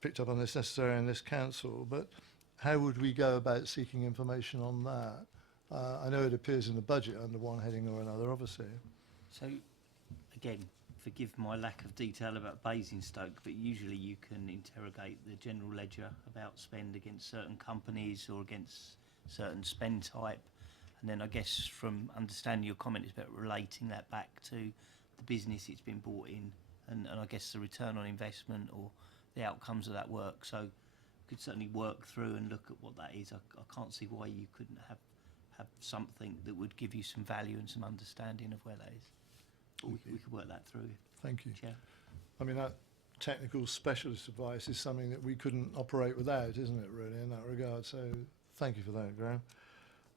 picked up on this necessarily in this council, but how would we go about seeking information on that? I know it appears in the budget under one heading or another, obviously. So, again, forgive my lack of detail about Basingstoke, but usually you can interrogate the general ledger about spend against certain companies or against certain spend type. And then I guess from understanding your comment, it's about relating that back to the business it's been bought in and I guess the return on investment or the outcomes of that work. So we could certainly work through and look at what that is. I can't see why you couldn't have something that would give you some value and some understanding of where that is. But we could work that through. Thank you. Chair. I mean, that technical specialist advice is something that we couldn't operate without, isn't it, really, in that regard? So thank you for that, Graham.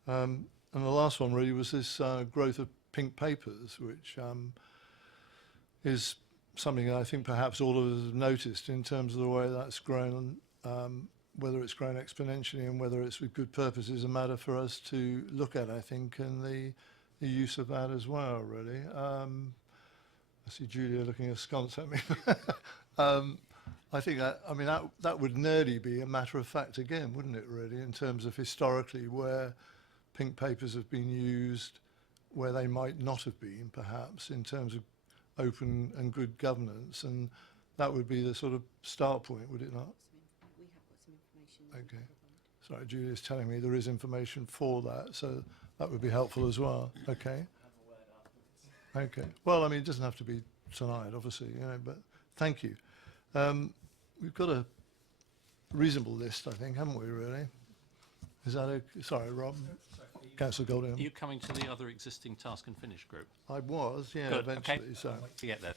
And the last one really was this growth of pink papers, which is something that I think perhaps all of us have noticed in terms of the way that's grown, whether it's grown exponentially and whether it's with good purpose is a matter for us to look at, I think, and the use of that as well, really. I see Julia looking askance at me. I think that, I mean, that would nearly be a matter of fact again, wouldn't it, really, in terms of historically where pink papers have been used, where they might not have been, perhaps, in terms of open and good governance, and that would be the sort of start point, would it not? We have got some information. Okay. Sorry, Julia's telling me there is information for that, so that would be helpful as well. Okay. Okay. Well, I mean, it doesn't have to be tonight, obviously, you know, but thank you. We've got a reasonable list, I think, haven't we, really? Is that okay? Sorry, Rob. Councillor Golding. Are you coming to the other existing task and finish group? I was, yeah, Good, eventually. okay. So. I'll wait to get there.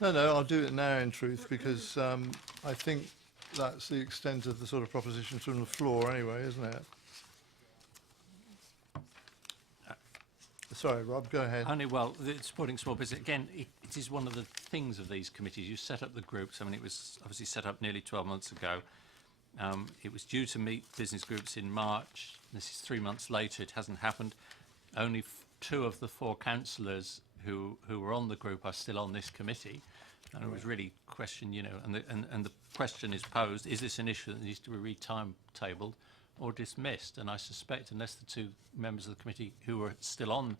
No, I'll do it now, in truth, because I think that's the extent of the sort of propositions from the floor anyway, isn't it? Sorry, Rob, go ahead. Only, well, supporting small business, again, it is one of the things of these committees. You set up the groups. I mean, it was obviously set up nearly 12 months ago. It was due to meet business groups in March. This is 3 months later. It hasn't happened. Only 2 of the 4 councillors who were on the group are still on this committee. And it was really question, you know, and the question is posed, is this an issue that needs to be re-timetabled or dismissed? And I suspect unless the 2 members of the committee who are still on,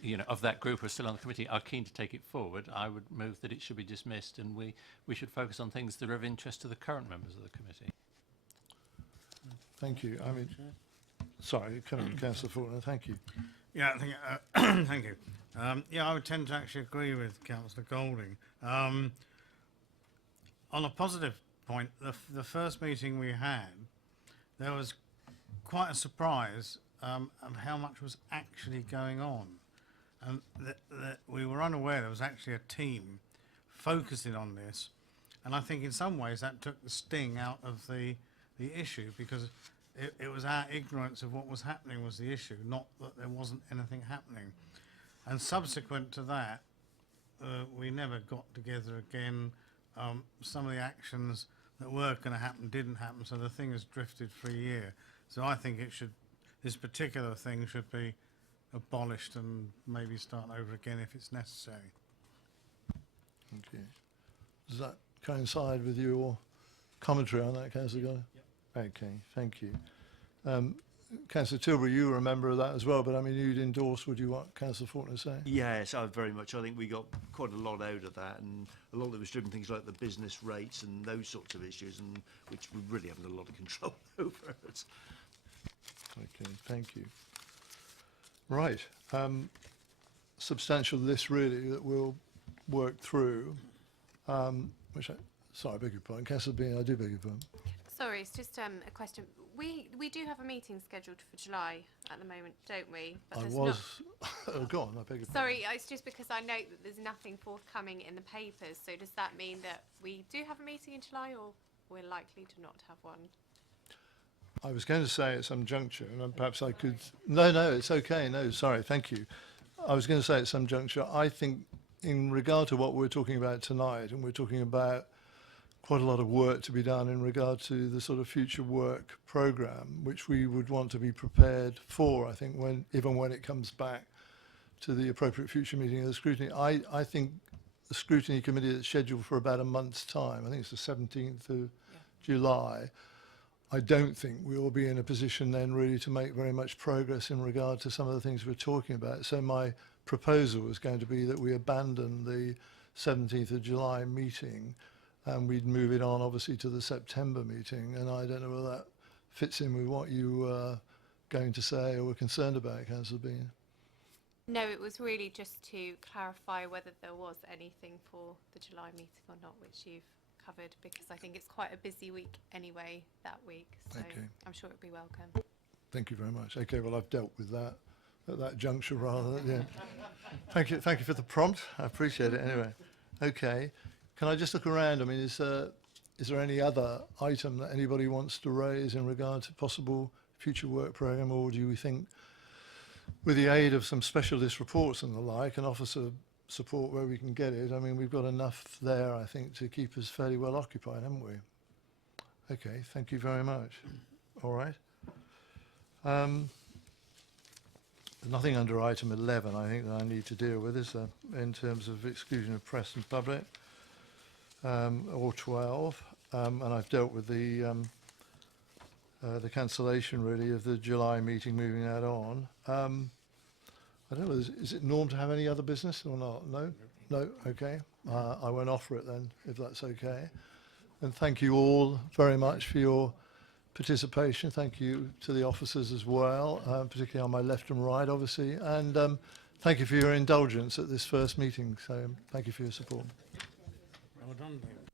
you know, of that group who are still on the committee are keen to take it forward, I would move that it should be dismissed and we should focus on things that are of interest to the current members of the committee. Thank you. I mean, sorry, Councillor Faulkner, thank you. Yeah, I think, thank you. Yeah, I would tend to actually agree with Councillor Golding. On a positive point, the first meeting we had, there was quite a surprise of how much was actually going on. And that we were unaware there was actually a team focusing on this. And I think in some ways that took the sting out of the issue, because it was our ignorance of what was happening was the issue, not that there wasn't anything happening. And subsequent to that, we never got together again. Some of the actions that were going to happen didn't happen, so the thing has drifted for a year. So I think this particular thing should be abolished and maybe start over again if it's necessary. Okay. Does that coincide with your commentary on that, Councillor Golding? Yep. Okay, thank you. Councillor Tilbury, you were a member of that as well, but I mean, you'd endorse, would you, what Councillor Faulkner say? Yes, very much. I think we got quite a lot out of that, and a lot of it was driven things like the business rates and those sorts of issues, and which we really haven't a lot of control over. Okay, thank you. Right. Substantial list, really, that we'll work through, which sorry, I beg your pardon. Councillor Bean, I do beg your pardon. Sorry, it's just a question. We do have a meeting scheduled for July at the moment, don't we? But there's not. Go on, I beg your pardon. Sorry, it's just because I note that there's nothing forthcoming in the papers. So does that mean that we do have a meeting in July, or we're likely to not have one? I was going to say at some juncture, and perhaps I could... No, it's okay. No, sorry, thank you. I was going to say at some juncture, I think in regard to what we're talking about tonight, and we're talking about quite a lot of work to be done in regard to the sort of future work programme, which we would want to be prepared for, I think, even when it comes back to the appropriate future meeting of the scrutiny. I think the scrutiny committee is scheduled for about a month's time. I think it's the 17th of July. I don't think we will be in a position then really to make very much progress in regard to some of the things we're talking about. So my proposal was going to be that we abandon the 17th of July meeting and we'd move it on obviously to the September meeting. And I don't know whether that fits in with what you were going to say or were concerned about, Councillor Bean. No, it was really just to clarify whether there was anything for the July meeting or not, which you've covered, because I think it's quite a busy week anyway that week, so Okay. I'm sure it'll be welcome. Thank you very much. Okay, well, I've dealt with that at that juncture rather. Yeah. Thank you for the prompt. I appreciate it anyway. Okay. Can I just look around? I mean, is there any other item that anybody wants to raise in regard to possible future work programme, or do you think, with the aid of some specialist reports and the like, and officer support where we can get it, I mean, we've got enough there, I think, to keep us fairly well occupied, haven't we? Okay, thank you very much. All right. Nothing under item 11, I think, that I need to deal with, is there, in terms of exclusion of press and public, or 12, and I've dealt with the cancellation, really, of the July meeting, moving that on. I don't know, is it norm to have any other business or not? No? No? Okay. I won't offer it then, if that's okay. And thank you all very much for your participation. Thank you to the officers as well, particularly on my left and right, obviously. And thank you for your indulgence at this first meeting. So thank you for your support. Well done, David.